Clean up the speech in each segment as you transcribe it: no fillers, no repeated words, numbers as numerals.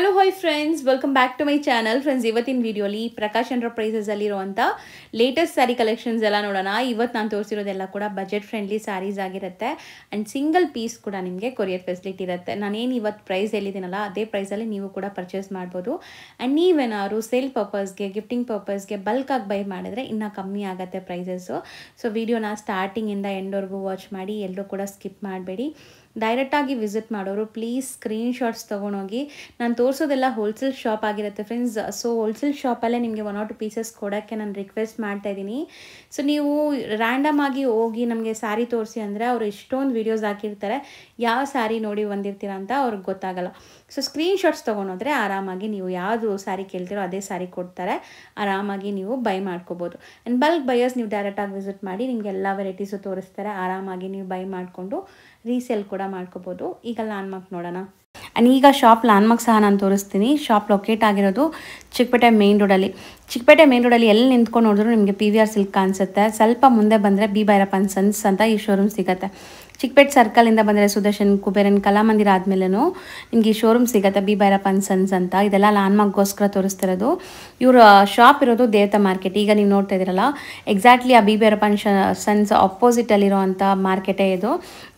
Hello hi friends, welcome back to my channel. Friends, ಇವತ್ತಿನ ವಿಡಿಯೋಲಿ ಪ್ರಕಾಶ್ ಎಂಟರ್ಪ್ರೈಸಸಲ್ಲಿರುವಂಥ ಲೇಟೆಸ್ಟ್ ಸ್ಯಾರಿ ಕಲೆಕ್ಷನ್ಸ್ ಎಲ್ಲ ನೋಡೋಣ. ಇವತ್ತು ನಾನು ತೋರಿಸಿರೋದೆಲ್ಲ ಕೂಡ ಬಜೆಟ್ ಫ್ರೆಂಡ್ಲಿ ಸ್ಯಾರೀಸ್ ಆಗಿರುತ್ತೆ ಆ್ಯಂಡ್ ಸಿಂಗಲ್ ಪೀಸ್ ಕೂಡ ನಿಮಗೆ ಕೊರಿಯರ್ ಫೆಸಿಲಿಟಿ ಇರುತ್ತೆ. ನಾನೇನು ಇವತ್ತು ಪ್ರೈಸ್ ಹೇಳಿದ್ದೀನಲ್ಲ ಅದೇ ಪ್ರೈಸಲ್ಲಿ ನೀವು ಕೂಡ ಪರ್ಚೇಸ್ ಮಾಡ್ಬೋದು. ಆ್ಯಂಡ್ ನೀವೇನಾದ್ರು ಸೇಲ್ ಪರ್ಪಸ್ಗೆ, ಗಿಫ್ಟಿಂಗ್ ಪರ್ಪಸ್ಗೆ ಬಲ್ಕಾಗಿ ಬೈ ಮಾಡಿದ್ರೆ ಇನ್ನೂ ಕಮ್ಮಿ ಆಗುತ್ತೆ ಪ್ರೈಸಸ್ಸು. ಸೊ ವಿಡಿಯೋನ ಸ್ಟಾರ್ಟಿಂಗಿಂದ ಎಂಡ್ವರೆಗೂ ವಾಚ್ ಮಾಡಿ, ಎಲ್ಲರೂ ಕೂಡ ಸ್ಕಿಪ್ ಮಾಡಬೇಡಿ. ಡೈರೆಕ್ಟಾಗಿ ವಿಸಿಟ್ ಮಾಡೋರು ಪ್ಲೀಸ್ ಸ್ಕ್ರೀನ್ಶಾಟ್ಸ್ ತೊಗೊಂಡೋಗಿ. ನಾನು ತೋರಿಸೋದೆಲ್ಲ ಹೋಲ್ಸೇಲ್ ಶಾಪ್ ಆಗಿರುತ್ತೆ ಫ್ರೆಂಡ್ಸ್. ಸೊ ಹೋಲ್ಸೇಲ್ ಶಾಪಲ್ಲೇ ನಿಮಗೆ 1 or 2 ಪೀಸಸ್ ಕೊಡೋಕ್ಕೆ ನಾನು ರಿಕ್ವೆಸ್ಟ್ ಮಾಡ್ತಾಯಿದ್ದೀನಿ. ಸೊ ನೀವು ರ್ಯಾಂಡಮ್ ಆಗಿ ಹೋಗಿ ನಮಗೆ ಸ್ಯಾರಿ ತೋರಿಸಿ ಅಂದರೆ ಅವರು ಇಷ್ಟೊಂದು ವೀಡಿಯೋಸ್ ಹಾಕಿರ್ತಾರೆ, ಯಾವ ಸ್ಯಾರಿ ನೋಡಿ ಬಂದಿರ್ತೀರ ಅಂತ ಅವ್ರಿಗೆ ಗೊತ್ತಾಗಲ್ಲ. ಸೊ ಸ್ಕ್ರೀನ್ಶಾಟ್ಸ್ ತೊಗೊಂಡೋದ್ರೆ ಆರಾಮಾಗಿ ನೀವು ಯಾವುದು ಸ್ಯಾರಿ ಕೇಳ್ತೀರೋ ಅದೇ ಸ್ಯಾರಿ ಕೊಡ್ತಾರೆ, ಆರಾಮಾಗಿ ನೀವು ಬೈ ಮಾಡ್ಕೋಬೋದು. ಆ್ಯಂಡ್ ಬಲ್ಕ್ ಬೈಯರ್ಸ್ ನೀವು ಡೈರೆಕ್ಟಾಗಿ ವಿಸಿಟ್ ಮಾಡಿ, ನಿಮಗೆ ಎಲ್ಲ ವೆರೈಟೀಸು ತೋರಿಸ್ತಾರೆ, ಆರಾಮಾಗಿ ನೀವು ಬೈ ಮಾಡಿಕೊಂಡು ರೀಸೇಲ್ ಕೂಡ ಮಾಡ್ಕೋಬೋದು. ಈಗ ಲ್ಯಾಂಡ್ಮಾರ್ಕ್ ನೋಡೋಣ. ಆ್ಯಂಡ್ ಈಗ ಶಾಪ್ ಲ್ಯಾಂಡ್ಮಾರ್ಕ್ ಸಹ ನಾನು ತೋರಿಸ್ತೀನಿ. ಶಾಪ್ ಲೊಕೇಟ್ ಆಗಿರೋದು ಚಿಕ್ಕಪೇಟೆ ಮೇನ್ ರೋಡಲ್ಲಿ. ಚಿಕ್ಕಪೇಟೆ ಮೇನ್ ರೋಡಲ್ಲಿ ಎಲ್ಲಿ ನಿಂತ್ಕೊಂಡು ನೋಡಿದ್ರು ನಿಮಗೆ PVR ಸಿಲ್ಕ್ ಕಾಣಿಸುತ್ತೆ. ಸ್ವಲ್ಪ ಮುಂದೆ ಬಂದರೆ ಬಿ ಭೈರಪ್ಪನ್ ಸನ್ಸ್ ಅಂತ ಈ ಶೋರೂಮ್ ಸಿಗುತ್ತೆ. ಚಿಕ್ಕಪೇಟೆ ಸರ್ಕಲಿಂದ ಬಂದರೆ ಸುದರ್ಶನ್ ಕುಬೇರನ್ ಕಲಾಮಂದಿರ ಆದಮೇಲೆನೂ ನಿಮಗೆ ಈ ಶೋರೂಮ್ ಸಿಗುತ್ತೆ, ಬಿ ಭೈರಪ್ಪನ್ ಸನ್ಸ್ ಅಂತ. ಇದೆಲ್ಲ ಲ್ಯಾಂಡ್ಮಾರ್ಕ್ಗೋಸ್ಕರ ತೋರಿಸ್ತಿರೋದು. ಇವರು ಶಾಪ್ ಇರೋದು ದೇವತಾ ಮಾರ್ಕೆಟ್. ಈಗ ನೀವು ನೋಡ್ತಾ ಇದ್ದೀರಲ್ಲ, ಎಕ್ಸಾಕ್ಟ್ಲಿ ಆ ಬಿ ಭೈರಪ್ಪನ್ ಸನ್ಸ್ ಆಪೋಸಿಟಲ್ಲಿರೋವಂಥ ಮಾರ್ಕೆಟೇ ಇದು.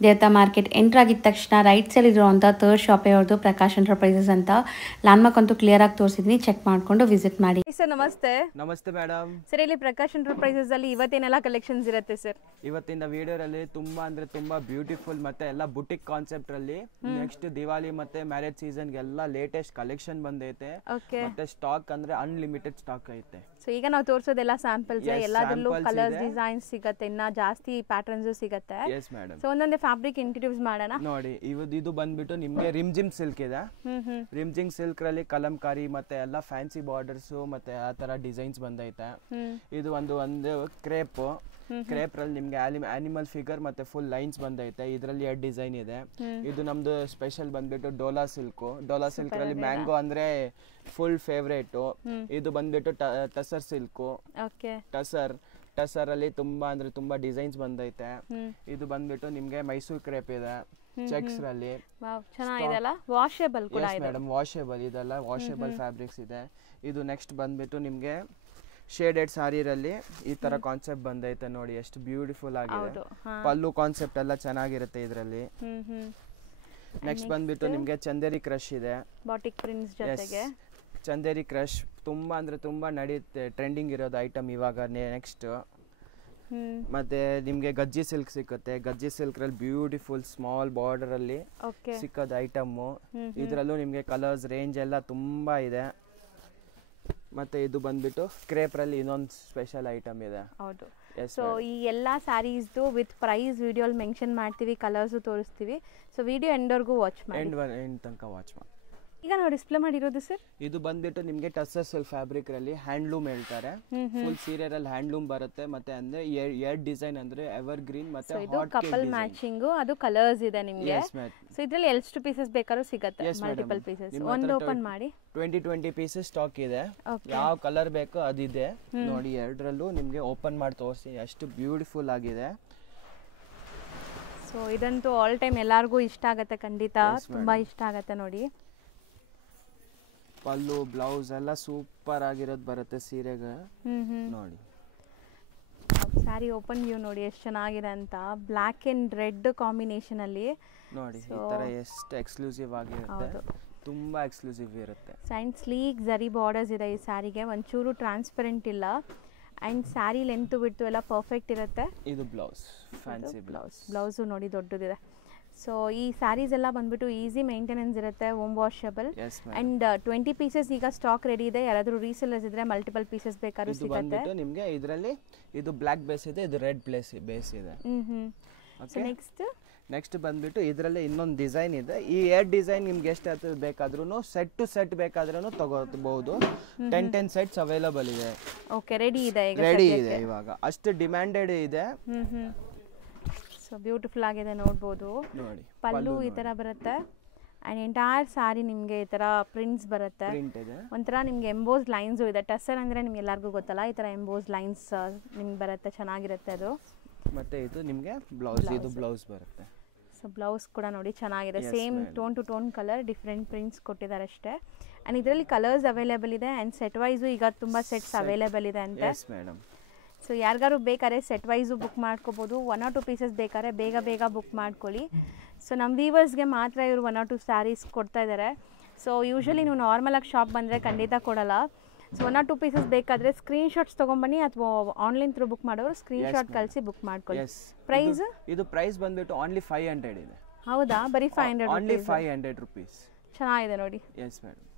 ದೇವತಾ ಮಾರ್ಕೆಟ್ ಎಂಟ್ರ್ ಆಗಿದ ತಕ್ಷಣ ರೈಟ್ ಸೈಡ್ ಇರೋವಂಥ ಥರ್ಡ್ ಶಾಪೇ ಅವ್ರದ್ದು ಪ್ರಕಾಶ್ ಎಂಟರ್ಪ್ರೈಸಸ್ ಅಂತ. ಲ್ಯಾಂಡ್ಮಾರ್ಕ್ ಅಂತೂ ಕ್ಲಿಯರ್ ಆಗಿ ತೋರಿಸಿದ್ದೀನಿ, ಚೆಕ್ ಮಾಡಿಕೊಂಡು ವಿಸಿಟ್ ಮಾಡಿ. ಸರ್ ನಮಸ್ತೆ. ನಮಸ್ತೆ ಮೇಡಮ್. ಸರ್, ಇಲ್ಲಿ ಪ್ರಕಾಶ್ ಎಂಟರ್ಪ್ರೈಸಸ್ ಅಲ್ಲಿ ಇವತ್ತೇನೆಲ್ಲ ಕಲೆಕ್ಷನ್ಸ್ ಇರುತ್ತೆ ಸರ್? ಇವತ್ತಿನ ವಿಡಿಯೋದಲ್ಲಿ ತುಂಬಾ ಅಂದ್ರೆ ತುಂಬಾ ಬ್ಯೂಟಿಫುಲ್ ಮತ್ತೆ ಎಲ್ಲ ಬುಟಿಕ್ ಕಾನ್ಸೆಪ್ಟ್ ಅಲ್ಲಿ ನೆಕ್ಸ್ಟ್ ದಿವಾಲಿ ಮತ್ತೆ ಮ್ಯಾರೇಜ್ ಸೀಸನ್ ಗೆಲ್ಲ ಲೇಟೆಸ್ಟ್ ಕಲೆಕ್ಷನ್ ಬಂದೈತೆ. ಮತ್ತೆ ಸ್ಟಾಕ್ ಅಂದ್ರೆ ಅನ್ಲಿಮಿಟೆಡ್ ಸ್ಟಾಕ್ ಐತೆ. ಸೊ ಈಗ ನಾವು ತೋರಿಸೋದೆಲ್ಲ ಸ್ಯಾಂಪಲ್ಸ್, ಎಲ್ಲದರಲ್ಲೂ ಕಲರ್ಸ್ ಡಿಸೈನ್ಸ್ ಸಿಗುತ್ತೆ, ಇನ್ನ ಜಾಸ್ತಿ ಪ್ಯಾಟರ್ನ್ಸ್ ಸಿಗುತ್ತೆ. Yes madam. ಸೊ ಒಂದೊಂದೇ ಫ್ಯಾಬ್ರಿಕ್ ಇಂಟ್ರೊಡ್ಯೂಸ್ ಮಾಡೋಣ. ನೋಡಿ, ಇದು ಬಂದ್ಬಿಟ್ಟು ನಿಮ್ಗೆ ರಿಮ್ಜಿಮ್ ಸಿಲ್ಕ್ ಇದೆ. ರಿಮ್ಜಿಮ್ ಸಿಲ್ಕ್ ರಲ್ಲಿ ಕಲಂಕಾರಿ ಮತ್ತೆ ಎಲ್ಲ ಫ್ಯಾನ್ಸಿ ಬಾರ್ಡರ್ಸ್ ಮತ್ತೆ ಆ ತರ ಡಿಸೈನ್ಸ್ ಬಂದೈತೆ. ಇದು ಒಂದು ಕ್ರೇಪ್ ರಲ್ಲಿ ನಿಮ್ಗೆ ಆನಿಮಲ್ ಫಿಗರ್ ಮತ್ತೆ ಫುಲ್ ಲೈನ್ಸ್ ಬಂದೈತೆ. ಇದರಲ್ಲಿ 2 ಡಿಸೈನ್ ಇದೆ. ಇದು ನಮ್ದು ಸ್ಪೆಷಲ್ ಬಂದ್ಬಿಟ್ಟು ಡೋಲಾ ಸಿಲ್ಕ್ ರಲ್ಲಿ ಮ್ಯಾಂಗೋ ಅಂದ್ರೆ ಫುಲ್ ಫೇವ್ರೇಟ್. ಇದು ಬಂದ್ಬಿಟ್ಟು ಟಸರ್ ಸಿಲ್ಕ್. ಟಸರ್ ಅಲ್ಲಿ ತುಂಬಾ ಅಂದ್ರೆ ತುಂಬಾ ಡಿಸೈನ್ಸ್ ಬಂದೈತೆ. ಇದು ಬಂದ್ಬಿಟ್ಟು ನಿಮ್ಗೆ ಮೈಸೂರ್ ಕ್ರೇಪ್ ಇದೆ ಚೆಕ್ಸ್ ರಲ್ಲಿ. ವಾಷೇಬಲ್ ಕೂಡ ಇದೆ ಮೇಡಮ್. ವಾಷೇಬಲ್ ಇದೆಲ್ಲ ವಾಷೇಬಲ್ ಫ್ಯಾಬ್ರಿಕ್ಸ್ ಇದೆ. ಇದು ನೆಕ್ಸ್ಟ್ ಬಂದ್ಬಿಟ್ಟು ನಿಮ್ಗೆ ಶೇಡೆಡ್ ಸಾರಿರಲ್ಲಿ ಈ ತರ ಕಾನ್ಸೆಪ್ಟ್ ಬಂದೈತೆ. ನೋಡಿ ಎಷ್ಟು ಬ್ಯೂಟಿಫುಲ್ ಆಗಿದೆ. ಪಲ್ಲು ಕಾನ್ಸೆಪ್ಟ್ ಎಲ್ಲ ಚೆನ್ನಾಗಿರುತ್ತೆ ಇದರಲ್ಲಿ. ನೆಕ್ಸ್ಟ್ ಬಂದ್ಬಿಟ್ಟು ನಿಮ್ಗೆ ಚಂದೇರಿ ಕ್ರಶ್ ಇದೆ. ಬಾಟಿಕ್ ಪ್ರಿಂಟ್ಸ್ ಜೊತೆಗೆ ಚಂದೇರಿ ಕ್ರಶ್ ತುಂಬಾ ಅಂದ್ರೆ ತುಂಬಾ ನಡೆಯುತ್ತೆ, ಟ್ರೆಂಡಿಂಗ್ ಇರೋದು ಐಟಮ್ ಇವಾಗ. ನೆಕ್ಸ್ಟ್ ಮತ್ತೆ ನಿಮ್ಗೆ ಗಜ್ಜಿ ಸಿಲ್ಕ್ ಸಿಕ್ಕುತ್ತೆ. ಗಜ್ಜಿ ಸಿಲ್ಕ್ ರಲ್ಲಿ ಬ್ಯೂಟಿಫುಲ್ ಸ್ಮಾಲ್ ಬಾರ್ಡರ್ ಅಲ್ಲಿ ಸಿಕ್ಕೋದು ಐಟಮ್. ಇದರಲ್ಲೂ ನಿಮ್ಗೆ ಕಲರ್ಸ್ ರೇಂಜ್ ಎಲ್ಲ ತುಂಬಾ ಇದೆ. ಮತ್ತೆ ಇದು ಬಂದ್ಬಿಟ್ಟು ಕ್ರೇಪ್ ರಲ್ಲಿ ಇನ್ನೊಂದು ಸ್ಪೆಷಲ್ ಐಟಮ್ ಇದೆ. ಹೌದು. ಸೊ ಈ ಎಲ್ಲಾ ಸ್ಯಾರೀಸ್ದು ವಿತ್ ಪ್ರೈಸ್ ವಿಡಿಯೋಲಿ ಮೆನ್ಷನ್ ಮಾಡ್ತೀವಿ, ಕಲರ್ಸ್ ತೋರಿಸ್ತೀವಿ. ಸೊ ವಿಡಿಯೋ ಎಂಡ್ವರೆಗೂ ವಾಚ್ ಮಾಡಿ, ಎಂಡ್ ತನಕ ವಾಚ್ ಮಾಡಿ. ಈಗ ನಾವು ಡಿಸ್ಪ್ಲೇ ಮಾಡಿರೋದು ಸರ್, ಇದು ಬಂದ್ಬಿಟ್ಟು ನಿಮ್ಗೆ ಟಸರ್ ಸಿಲ್ಕ್ ಫ್ಯಾಬ್ರಿಕ್ ರಲ್ಲಿ ಹ್ಯಾಂಡ್ಲೂಮ್ ಹೇಳ್ತಾರೆ. ಫುಲ್ ಸೀರಿಯಲ್ ಹ್ಯಾಂಡ್ಲೂಮ್ ಬರುತ್ತೆ. ಮತ್ತೆ ಅಂದ್ರೆ 2 ಡಿಸೈನ್ ಅಂದ್ರೆ ಎವರ್ ಗ್ರೀನ್ ಮತ್ತೆ ಹಾಟ್ ಕಪಲ್ ಮ್ಯಾಚಿಂಗ್. ಅದು ಕಲರ್ಸ್ ಇದೆ ನಿಮ್ಗೆ. ಸೊ ಇದ್ರಲ್ಲಿ ಎಷ್ಟು ಪೀಸಸ್ ಬೇಕಾದ್ರೂ ಸಿಗುತ್ತೆ, ಮಲ್ಟಿಪಲ್ ಪೀಸಸ್. ಒಂದು ಓಪನ್ ಮಾಡಿ 20 ಪೀಸಸ್ ಸ್ಟಾಕ್ ಇದೆ. ಯಾವ ಕಲರ್ ಬೇಕೋ ಅದಿದೆ. ನೋಡಿ, 2ರಲ್ಲೂ ನಿಮ್ಗೆ ಓಪನ್ ಮಾಡಿ ತೋರಿಸಿ ಎಷ್ಟು ಬ್ಯೂಟಿಫುಲ್ ಆಗಿದೆ. ಸೊ ಇದಂತೂ ಆಲ್ ಟೈಮ್ ಎಲ್ಲಾರ್ಗೂ ಇಷ್ಟ ಆಗತ್ತೆ, ಖಂಡಿತ ತುಂಬಾ ಇಷ್ಟ ಆಗತ್ತೆ. ನೋಡಿ, ಪಲ್ಲು ಬ್ಲೌಸ್ ಎಲ್ಲ ಸೂಪರ್ ಆಗಿರೋದು ಬರುತ್ತೆ ಸೀರೆಗೆ. ನೋಡಿ, ಸ್ಯಾರಿ ಓಪನ್ ವ್ಯೂ ನೋಡಿ ಎಷ್ಟು ಚೆನ್ನಾಗಿದೆ ಅಂತ. ಬ್ಲ್ಯಾಕ್ ಅಂಡ್ ರೆಡ್ ಕಾಂಬಿನೇಷನ್ ಅಲ್ಲಿ ನೋಡಿ, ಈ ತರ ಎಷ್ಟು ಎಕ್ಸ್ಕ್ಲೂಸಿವ್ ಆಗಿರುತ್ತೆ, ತುಂಬಾ ಎಕ್ಸ್ಕ್ಲೂಸಿವ್ ಇರುತ್ತೆ. ಸೈಡ್ ಸ್ಲೀಕ್ ಜರಿ ಬಾರ್ಡರ್ಸ್ ಇದೆ ಈ ಸ್ಯಾರಿಗೆ, ಒಂಚೂರು ಟ್ರಾನ್ಸ್ಪರೆಂಟ್ ಇಲ್ಲ. ಅಂಡ್ ಸ್ಯಾರಿ ಲೆಂತ್ ಬಿಟ್ಟು ಎಲ್ಲ ಪರ್ಫೆಕ್ಟ್ ಇರುತ್ತೆ. ಇದು ಬ್ಲೌಸ್, ಫ್ಯಾನ್ಸಿ ಬ್ಲೌಸು ನೋಡಿ ದೊಡ್ಡದಿದೆ. ಸೊ ಈ ಸ್ಯಾರೀಸ್ ಎಲ್ಲ ಬಂದ್ಬಿಟ್ಟು ಈಸಿ ಮೇಂಟೆನೆನ್ಸ್ ಇರುತ್ತೆ, ಹೋಮ್ ವಾಷಬಲ್. ಅಂಡ್ 20 ಪೀಸಸ್ ಈಗ ಸ್ಟಾಕ್ ರೆಡಿ ಇದೆ. ಯಾರಾದರೂ ರೀಸೇಲರ್ಸ್ ಇದ್ರೆ ಮಲ್ಟಿಪಲ್ ಪೀಸಸ್ ಬೇಕಾದ್ರೂ ಸಿಗುತ್ತೆ ನಿಮಗೆ. ಇದರಲ್ಲಿ ಇದು ಬ್ಲ್ಯಾಕ್ ಬೇಸ್ ಇದೆ, ಇದು ರೆಡ್ ಬೇಸ್ ಇದೆ. ನೆಕ್ಸ್ಟ್ ಬಂದ್ಬಿಟ್ಟು ಇದರಲ್ಲಿ ಇನ್ನೊಂದು ಡಿಸೈನ್ ಇದೆ. ಈ 2 ಡಿಸೈನ್ ನಿಮ್ಗೆ ಎಷ್ಟು ಬೇಕಾದ್ರೂ ಸೆಟ್ ಟು ಸೆಟ್ ಬೇಕಾದ್ರೂ ತಗೋಬಹುದು. 10 ಸೆಟ್ಸ್ ಅವೈಲಬಲ್ ಇದೆ. ಓಕೆ, ರೆಡಿ ಇದೆ ಇವಾಗ. ಅಷ್ಟು ಡಿಮ್ಯಾಂಡೆಡ್ ಇದೆ. ಸೊ ಬ್ಯೂಟಿಫುಲ್ ಆಗಿದೆ, ನೋಡ್ಬೋದು. ನೋಡಿ, ಪಲ್ಲು ಈ ತರ ಬರುತ್ತೆ. ಅಂಡ್ ಎಂಟೈರ್ ಸಾರಿ ನಿಮಗೆ ಈ ತರ ಪ್ರಿಂಟ್ಸ್ ಬರುತ್ತೆ. ಒಂಥರ ನಿಮ್ಗೆ ಎಂಬೋಸ್ ಲೈನ್ಸ್ ಇದೆ. ಟಸರ್ ಅಂದ್ರೆ ನಿಮ್ಗೆ ಎಲ್ಲರಿಗೂ ಗೊತ್ತಲ್ಲ, ಈ ತರ ಎಂಬೋಸ್ ಲೈನ್ಸ್ ನಿಮ್ಗೆ ಬರುತ್ತೆ, ಚೆನ್ನಾಗಿರುತ್ತೆ ಅದು. ಮತ್ತೆ ಇದು ನಿಮ್ಗೆ ಬ್ಲೌಸ್, ಇದು ಬ್ಲೌಸ್ ಬರುತ್ತೆ. ಸೊ ಬ್ಲೌಸ್ ಕೂಡ ನೋಡಿ ಚೆನ್ನಾಗಿದೆ, same tone to tone colour, different prints ಕೊಟ್ಟಿದ್ದಾರೆ ಅಷ್ಟೇ. ಆ್ಯಂಡ್ ಇದರಲ್ಲಿ ಕಲರ್ಸ್ ಅವೈಲೇಬಲ್ ಇದೆ ಆ್ಯಂಡ್ ಸೆಟ್ ವೈಸು ಈಗ ತುಂಬ ಸೆಟ್ಸ್ ಅವೈಲೇಬಲ್ ಇದೆ ಅಂತೆ. ಸೊ ಯಾರಿಗಾರು ಬೇಕಾದ್ರೆ ಸೆಟ್ ವೈಸು ಬುಕ್ ಮಾಡ್ಕೋಬೋದು. 1 or 2 ಪೀಸಸ್ ಬೇಕಾದ್ರೆ ಬೇಗ ಬೇಗ ಬುಕ್ ಮಾಡ್ಕೊಳ್ಳಿ. ಸೊ ನಮ್ಮ ವೀವರ್ಸ್ಗೆ ಮಾತ್ರ ಇವರು 1 or 2 ಸ್ಯಾರೀಸ್ ಕೊಡ್ತಾ ಇದ್ದಾರೆ. ಸೊ ಯೂಶ್ವಲಿ ನೀವು ನಾರ್ಮಲಾಗಿ ಶಾಪ್ ಬಂದರೆ ಖಂಡಿತ ಕೊಡೋಲ್ಲ. ಸೊ 1 or 2 ಪೀಸಸ್ ಬೇಕಾದರೆ ಸ್ಕ್ರೀನ್ಶಾಟ್ಸ್ ತೊಗೊಂಬನ್ನಿ, ಅಥವಾ ಆನ್ಲೈನ್ ಥ್ರೂ ಬುಕ್ ಮಾಡೋರು ಸ್ಕ್ರೀನ್ಶಾಟ್ ಕಳಿಸಿ ಬುಕ್ ಮಾಡ್ಕೊಳ್ಳಿ. ಪ್ರೈಸ್ ಇದು ಪ್ರೈಸ್ ಬಂದ್ಬಿಟ್ಟು ಓನ್ಲಿ 500 ಇದೆ. ಹೌದಾ? ಬರೀ 500 ಓನ್ಲಿ 500 rupees. ಚೆನ್ನಾಗಿದೆ ನೋಡಿ. Yes madam.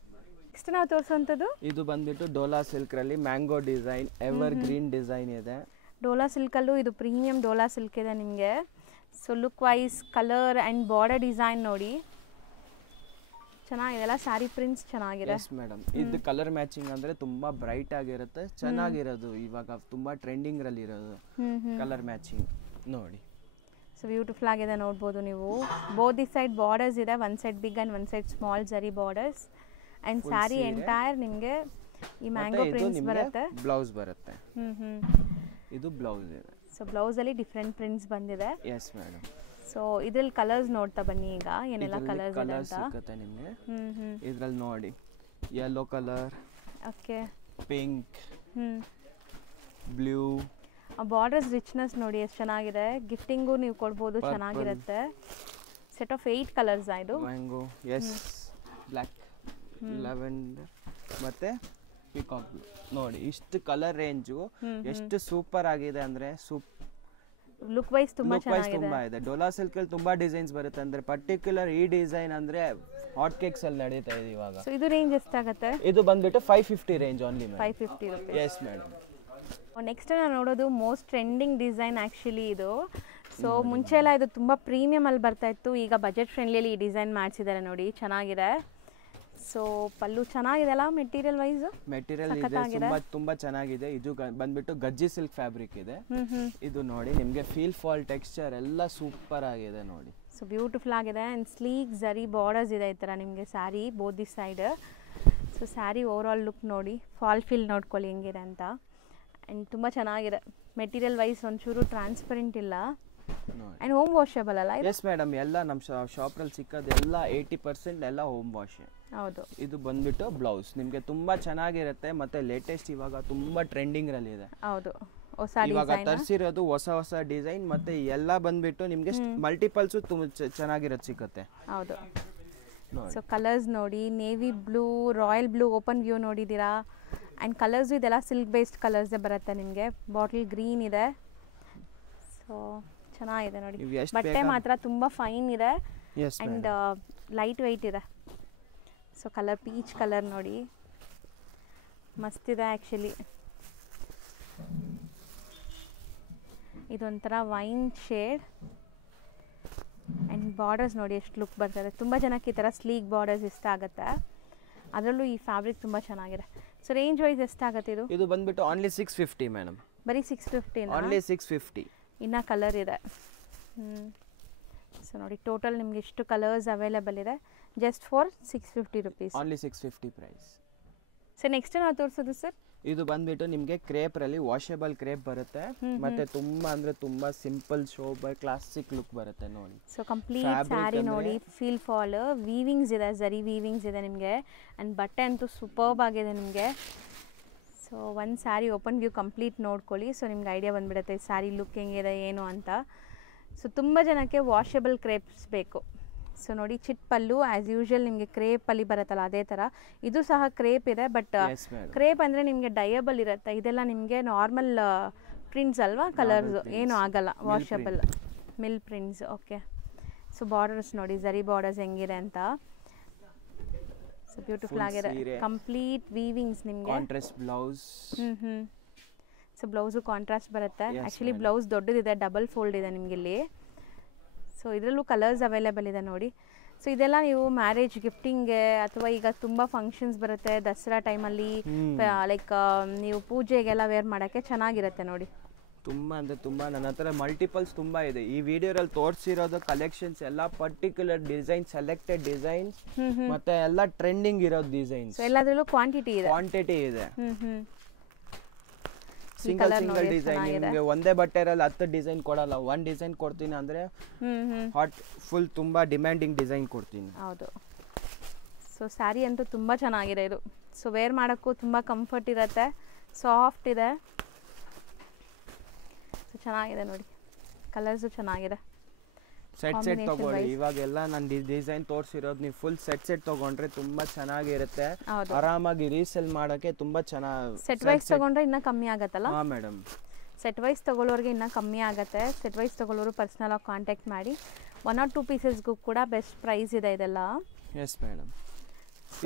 ನೆಕ್ಸ್ಟ್ ನಾವು ತೋರಿಸುವಂಥದ್ದು ಇದು ಬಂದ್ಬಿಟ್ಟು ಡೋಲಾ ಸಿಲ್ಕ್ರಲ್ಲಿ mango design, evergreen design ಇದೆ. ಡೋಲಾ ಸಿಲ್ಕಲ್ಲೂ ಇದು ಪ್ರೀಮಿಯಂ ಡೋಲಾ ಸಿಲ್ಕ್ ಇದೆ ನಿಮಗೆ. So look wise, colour and border design ನೋಡಿ ಚೆನ್ನಾಗಿದೆಲ್ಲ. ಸ್ಯಾರಿ ಪ್ರಿಂಟ್ಸ್ ಚೆನ್ನಾಗಿದೆ. Yes madam. ಇದು ಕಲರ್ ಮ್ಯಾಚಿಂಗ್ ಅಂದರೆ ತುಂಬ ಬ್ರೈಟ್ ಆಗಿರುತ್ತೆ, ಚೆನ್ನಾಗಿರೋದು. ಇವಾಗ ತುಂಬ ಟ್ರೆಂಡಿಂಗ್ರಲ್ಲಿ ಇರೋದು ಕಲರ್ ಮ್ಯಾಚಿಂಗ್ ನೋಡಿ. ಸೊ ಬ್ಯೂಟಿಫುಲ್ ಆಗಿದೆ, ನೋಡ್ಬೋದು ನೀವು. ಬೋತ್ ದಿ ಸೈಡ್ ಬಾರ್ಡರ್ಸ್ ಇದೆ, one side big and one side small zari borders. And sari entire ನಿಮಗೆ ಈ ಮ್ಯಾಂಗೋ ಪ್ರಿಂಟ್ಸ್ ಬರುತ್ತೆ. ಬ್ಲೌಸ್ ಬರುತ್ತೆ. ಇದು ಬ್ಲೌಸ್ ಇದೆ. ಸೊ ಬ್ಲೌಸಲ್ಲಿ ಡಿಫ್ರೆಂಟ್ ಪ್ರಿಂಟ್ಸ್ ಬಂದಿದೆ. Yes madam. ಸೊ ಇದ್ರಲ್ಲಿ ಕಲರ್ಸ್ ನೋಡ್ತಾ ಬನ್ನಿ ಈಗ ಏನೆಲ್ಲ ಕಲರ್ಸ್ ಇದೆ ಅಂತ. ಸಿಗುತ್ತೆ ನಿಮಗೆ ಇದರಲ್ಲಿ ನೋಡಿ. Yellow colour, okay, pink, blue. Borders richness ನೋಡಿ ಎಷ್ಟು ಚೆನ್ನಾಗಿದೆ. ಗಿಫ್ಟಿಂಗು ನೀವು ಕೊಡ್ಬೋದು, ಚೆನ್ನಾಗಿರುತ್ತೆ. ಸೆಟ್ ಆಫ್ 8 ಕಲರ್ಸ್ ಇದು. ಮ್ಯಾಂಗೋ, ಎಸ್, ಬ್ಲ್ಯಾಕ್, ಲ್ಯಾವೆಂಡರ್ ಮತ್ತೆ ಪಿಕಾಕ್ ಬ್ಲೂ. ನೋಡಿ ಇಷ್ಟು ಕಲರ್ ರೇಂಜು ಎಷ್ಟು ಸೂಪರ್ ಆಗಿದೆ ಅಂದ್ರೆ ಲುಕ್ ವೈಸ್ ತುಂಬಾ ಇದೆ. ಡೋಲಾ ಸಿಲ್ಕ್ ಅಲ್ಲಿ ತುಂಬಾ ಡಿಸೈನ್ಸ್ ಬರುತ್ತೆ, ಅಂದ್ರೆ ಪರ್ಟಿಕ್ಯುಲರ್ ಈ ಡಿಸೈನ್ ಅಂದ್ರೆ ಹಾಟ್ ಕೇಕ್ಸ್ ಅಲ್ಲಿ ನಡೀತಾ ಇದೆ ಇವಾಗ. ಸೊ ಇದು ರೇಂಜ್ ಎಷ್ಟಾಗುತ್ತೆ? ಇದು ಬಂದ್ಬಿಟ್ಟು 550 range only. 550 rupees. Yes madam. Next ನಾವು ನೋಡೋದು ಮೋಸ್ಟ್ ಟ್ರೆಂಡಿಂಗ್ ಡಿಸೈನ್ ಆ್ಯಕ್ಚುಲಿ ಇದು. ಸೊ ಮುಂಚೆ ಎಲ್ಲ ಇದು ತುಂಬ ಪ್ರೀಮಿಯಮ್ ಅಲ್ಲಿ ಬರ್ತಾ ಇತ್ತು, ಈಗ ಬಜೆಟ್ ಫ್ರೆಂಡ್ಲಿಯಲ್ಲಿ ಈ ಡಿಸೈನ್ ಮಾಡಿಸಿದ್ದಾರೆ ನೋಡಿ, ಚೆನ್ನಾಗಿದೆ. ಸೊ ಪಲ್ಲು ಚೆನ್ನಾಗಿದೆ ಅಲ್ಲ, ಮೆಟೀರಿಯಲ್ ವೈಸ್? ಮೆಟೀರಿಯಲ್ ಇದೆ, ತುಂಬಾ ಚೆನ್ನಾಗಿದೆ. ಇದು ಬಂದ್ಬಿಟ್ಟು ಗಜ್ಜಿ ಸಿಲ್ಕ್ ಫ್ಯಾಬ್ರಿಕ್ ಇದೆ. ಇದು ನೋಡಿ ನಿಮಗೆ ಫೀಲ್ ಫಾಲ್ ಟೆಕ್ಸ್ಚರ್ ಎಲ್ಲ ಸೂಪರ್ ಆಗಿದೆ ನೋಡಿ. ಸೊ ಬ್ಯೂಟಿಫುಲ್ ಆಗಿದೆ ಆ್ಯಂಡ್ ಸ್ಲೀಕ್ ಜರಿ ಬಾರ್ಡರ್ಸ್ ಇದೆ ಈ ಥರ ನಿಮಗೆ sari both the side. So sari over all look ನೋಡಿ, ಫಾಲ್ ಫೀಲ್ ನೋಡ್ಕೊಳ್ಳಿ ಹೆಂಗಿದೆ ಅಂತ. ಆ್ಯಂಡ್ ತುಂಬ ಚೆನ್ನಾಗಿದೆ. ಮೆಟೀರಿಯಲ್ ವೈಸ್ ಒಂಚೂರು ಟ್ರಾನ್ಸ್ಪರೆಂಟ್ ಇಲ್ಲ ಆ್ಯಂಡ್ ಹೋಮ್ ವಾಷಬಲ್ ಅಲ್ಲ? Yes madam. ಎಲ್ಲ ನಮ್ಮ ಶಾಪ್ರಲ್ಲಿ ಸಿಕ್ಕೋದು ಎಲ್ಲ 80% ಎಲ್ಲ ಹೋಮ್ ವಾಶ್. ಹೌದು. ಇದು ಬಂದ್ಬಿಟ್ಟು ಬ್ಲೌಸ್ ನಿಮಗೆ ತುಂಬಾ ಚೆನ್ನಾಗಿರುತ್ತೆ, ಮತ್ತೆ ಲೇಟೆಸ್ಟ್ ಇವಾಗ ತುಂಬಾ ಟ್ರೆಂಡಿಂಗ್ ರಲ್ಲಿ ಇದೆ. ಹೌದು, ಇವಾಗ ತರಿಸಿರೋದು ಹೊಸ ಡಿಸೈನ್, ಮತ್ತೆ ಎಲ್ಲ ಬಂದ್ಬಿಟ್ಟು ನಿಮಗೆ ಮಲ್ಟಿಪಲ್ಸ್ ಚೆನ್ನಾಗಿರೋದು ಸಿಗುತ್ತೆ. ಹೌದು. ಸೊ ಕಲರ್ಸ್ ನೋಡಿ, navy blue, royal blue open view ನೋಡಿದ್ದೀರಾ. ಆ್ಯಂಡ್ ಕಲರ್ಸು ಇದೆಲ್ಲ ಸಿಲ್ಕ್ ಬೇಸ್ಡ್ ಕಲರ್ಸೇ ಬರುತ್ತೆ ನಿಮಗೆ. ಬಾಟಲ್ ಗ್ರೀನ್ ಇದೆ. ಸೊ ಚೆನ್ನಾಗಿದೆ ನೋಡಿ, ಬಟ್ಟೆ ಮಾತ್ರ ತುಂಬ ಫೈನ್ ಇದೆ ಆ್ಯಂಡ್ ಲೈಟ್ ವೆಯ್ಟ್ ಇದೆ. ಸೊ ಕಲರ್ ಪೀಚ್ ಕಲರ್ ನೋಡಿ, ಮಸ್ತಿದೆ ಆ್ಯಕ್ಚುಲಿ. ಇದೊಂಥರ ವೈನ್ ಶೇಡ್ ಆ್ಯಂಡ್ ಬಾರ್ಡರ್ಸ್ ನೋಡಿ ಎಷ್ಟು ಲುಕ್ ಬರ್ತದೆ. ತುಂಬ ಜನಕ್ಕೆ ಈ ಥರ ಸ್ಲೀಕ್ ಬಾರ್ಡರ್ಸ್ ಇಷ್ಟ ಆಗುತ್ತೆ, ಅದರಲ್ಲೂ ಈ ಫ್ಯಾಬ್ರಿಕ್ ತುಂಬ ಚೆನ್ನಾಗಿದೆ. ಸೊ ರೇಂಜ್ ವೈಸ್ ಎಷ್ಟಾಗುತ್ತೆ ಇದು? ಇದು ಬಂದ್ಬಿಟ್ಟು ಓನ್ಲಿ 650 ಮೇಡಮ್. ಬರೀ 650? ಓನ್ಲಿ 650. ಇನ್ನು ಕಲರ್ ಇದೆ. ಸೊ ನೋಡಿ ಟೋಟಲ್ ನಿಮ್ಗೆ ಇಷ್ಟು ಕಲರ್ಸ್ ಅವೈಲೇಬಲ್ ಇದೆ just for 650 rupees. Only 650 price. So next ನಾವು ತೋರಿಸೋದು ಸರ್, ಇದು ಬಂದ್ಬಿಟ್ಟು ನಿಮಗೆ ಕ್ರೇಪ್ ರಲ್ಲಿ ವಾಷೇಬಲ್ ಕ್ರೇಪ್ ಬರುತ್ತೆ, ಮತ್ತೆ ತುಂಬಾ ಅಂದ್ರೆ ತುಂಬಾ ಸಿಂಪಲ್ ಶೋಬರ್ ಕ್ಲಾಸಿಕ್ ಲುಕ್ ಬರುತ್ತೆ ನೋಡಿ. ಸೊ ಕಂಪ್ಲೀಟ್ ಸ್ಯಾರಿ ನೋಡಿ, ಫೀಲ್ ಫಾಲ್ ವೀವಿಂಗ್ಸ್ ಇದೆ, ಜರಿ ವೀವಿಂಗ್ಸ್ ಇದೆ ನಿಮಗೆ. ಆ್ಯಂಡ್ ಬಟ್ಟೆ ಅಂತೂ ಸೂಪರ್ಬ್ ಆಗಿದೆ ನಿಮಗೆ. ಸೊ ಒಂದು ಸ್ಯಾರಿ ಓಪನ್ ವ್ಯೂ ಕಂಪ್ಲೀಟ್ ನೋಡ್ಕೊಳ್ಳಿ. ಸೊ ನಿಮ್ಗೆ ಐಡಿಯಾ ಬಂದುಬಿಡುತ್ತೆ ಸ್ಯಾರಿ ಲುಕ್ ಹೆಂಗಿದೆ ಏನು ಅಂತ. ಸೊ ತುಂಬ ಜನಕ್ಕೆ ವಾಷೇಬಲ್ ಕ್ರೇಪ್ಸ್ ಬೇಕು. ಸೊ ನೋಡಿ ಚಿಟ್ ಪಲ್ಲು ಆ್ಯಸ್ ಯೂಶ್ವಲ್ ನಿಮಗೆ ಕ್ರೇಪಲ್ಲಿ ಬರುತ್ತಲ್ಲ ಅದೇ ಥರ ಇದು ಸಹ ಕ್ರೇಪ್ ಇದೆ. ಬಟ್ ಕ್ರೇಪ್ ಅಂದರೆ ನಿಮಗೆ ಡಯಬಲ್ ಇರುತ್ತೆ, ಇದೆಲ್ಲ ನಿಮಗೆ ನಾರ್ಮಲ್ ಪ್ರಿಂಟ್ಸ್ ಅಲ್ವಾ, ಕಲರ್ಸ್ ಏನೂ ಆಗಲ್ಲ, washable mill prints. Okay. So borders ನೋಡಿ, ಜರಿ ಬಾರ್ಡರ್ಸ್ ಹೆಂಗಿದೆ ಅಂತ. ಸೊ ಬ್ಯೂಟಿಫುಲ್ ಆಗಿದೆ, ಕಂಪ್ಲೀಟ್ ವೀವಿಂಗ್ಸ್ ನಿಮಗೆ. Contrast blouse. So blouse contrast ಬರುತ್ತೆ. ಆ್ಯಕ್ಚುಲಿ ಬ್ಲೌಸ್ ದೊಡ್ಡದಿದೆ, ಡಬಲ್ ಫೋಲ್ಡ್ ಇದೆ ನಿಮಗೆ ಇಲ್ಲಿ. ಸೊ ಇದರಲ್ಲೂ ಕಲರ್ಸ್ ಅವೈಲೇಬಲ್ ಇದೆ ನೋಡಿ. ಸೊ ಇದೆಲ್ಲ ನೀವು ಮ್ಯಾರೇಜ್ ಗಿಫ್ಟಿಂಗ್ಗೆ ಅಥವಾ ಈಗ ತುಂಬ ಫಂಕ್ಷನ್ಸ್ ಬರುತ್ತೆ ದಸರಾ ಟೈಮಲ್ಲಿ, ಲೈಕ್ ನೀವು ಪೂಜೆಗೆಲ್ಲ ವೇರ್ ಮಾಡೋಕ್ಕೆ ಚೆನ್ನಾಗಿರುತ್ತೆ ನೋಡಿ. ತುಂಬ ಅಂದರೆ ತುಂಬ ನನ್ನ ಹತ್ರ ಮಲ್ಟಿಪಲ್ಸ್ ತುಂಬ ಇದೆ. ಈ ವಿಡಿಯೋದಲ್ಲಿ ತೋರಿಸಿರೋದು ಕಲೆಕ್ಷನ್ಸ್ ಎಲ್ಲ ಪರ್ಟಿಕ್ಯುಲರ್ ಡಿಸೈನ್, ಸೆಲೆಕ್ಟೆಡ್ ಡಿಸೈನ್ಸ್, ಮತ್ತೆ ಎಲ್ಲ ಟ್ರೆಂಡಿಂಗ್ ಇರೋದು ಡಿಸೈನ್ಸ್. ಎಲ್ಲದರಲ್ಲೂ ಕ್ವಾಂಟಿಟಿ ಇದೆ. ಸಿಂಗಲ್ ಡಿಸೈನ್ ನಿಮಗೆ ಒಂದೇ ಬಟ್ಟೆರಲ್ಲಿ 10 ಡಿಸೈನ್ ಕೊಡಲ್ಲ. 1 ಡಿಸೈನ್ ಕೊಡ್ತೀನಿ ಅಂದ್ರೆ ಹಾಟ್ ಫುಲ್ ತುಂಬಾ ಡಿಮ್ಯಾಂಡಿಂಗ್ ಡಿಸೈನ್ ಕೊಡ್ತೀನಿ. ಹೌದು. ಸೊ ಸ್ಯಾರಿ ಅಂತೂ ತುಂಬ ಚೆನ್ನಾಗಿದೆ ಇದು. ಸೊ ವೇರ್ ಮಾಡೋಕ್ಕೂ ತುಂಬ ಕಂಫರ್ಟ್ ಇರುತ್ತೆ, ಸಾಫ್ಟ್ ಇದೆ. ಸೊ ಚೆನ್ನಾಗಿದೆ ನೋಡಿ, ಕಲರ್ಸು ಚೆನ್ನಾಗಿದೆ. ಸೆಟ್ ತಗೊಳ್ಳಿ. ಇವಾಗೆಲ್ಲ ನಾನು ಡಿಸೈನ್ ತೋರಿಸಿರೋದು ನೀವು ಫುಲ್ ಸೆಟ್ ತಗೊಂಡ್ರೆ ತುಂಬಾ ಚೆನ್ನಾಗಿರುತ್ತೆ. ಆರಾಮಾಗಿ ರೀಸೆಲ್ ಮಾಡೋಕ್ಕೆ ತುಂಬಾ ಚೆನ್ನಾಗಿ. ಸೆಟ್ ವೈಸ್ ತಗೊಂಡ್ರೆ ಇನ್ನೂ ಕಮ್ಮಿ ಆಗತ್ತಲ್ಲ? ಹಾಂ ಮೇಡಮ್, ಸೆಟ್ ವೈಸ್ ತಗೊಳ್ಳೋರಿಗೆ ಇನ್ನೂ ಕಮ್ಮಿ ಆಗುತ್ತೆ. ಸೆಟ್ ವೈಸ್ ತಗೊಳ್ಳೋರು ಪರ್ಸ್ನಲ್ ಆಗಿ ಕಾಂಟ್ಯಾಕ್ಟ್ ಮಾಡಿ. 1 or 2 ಪೀಸಸ್ಗೂ ಕೂಡ ಬೆಸ್ಟ್ ಪ್ರೈಸ್ ಇದೆ ಇದೆಲ್ಲ. S madam.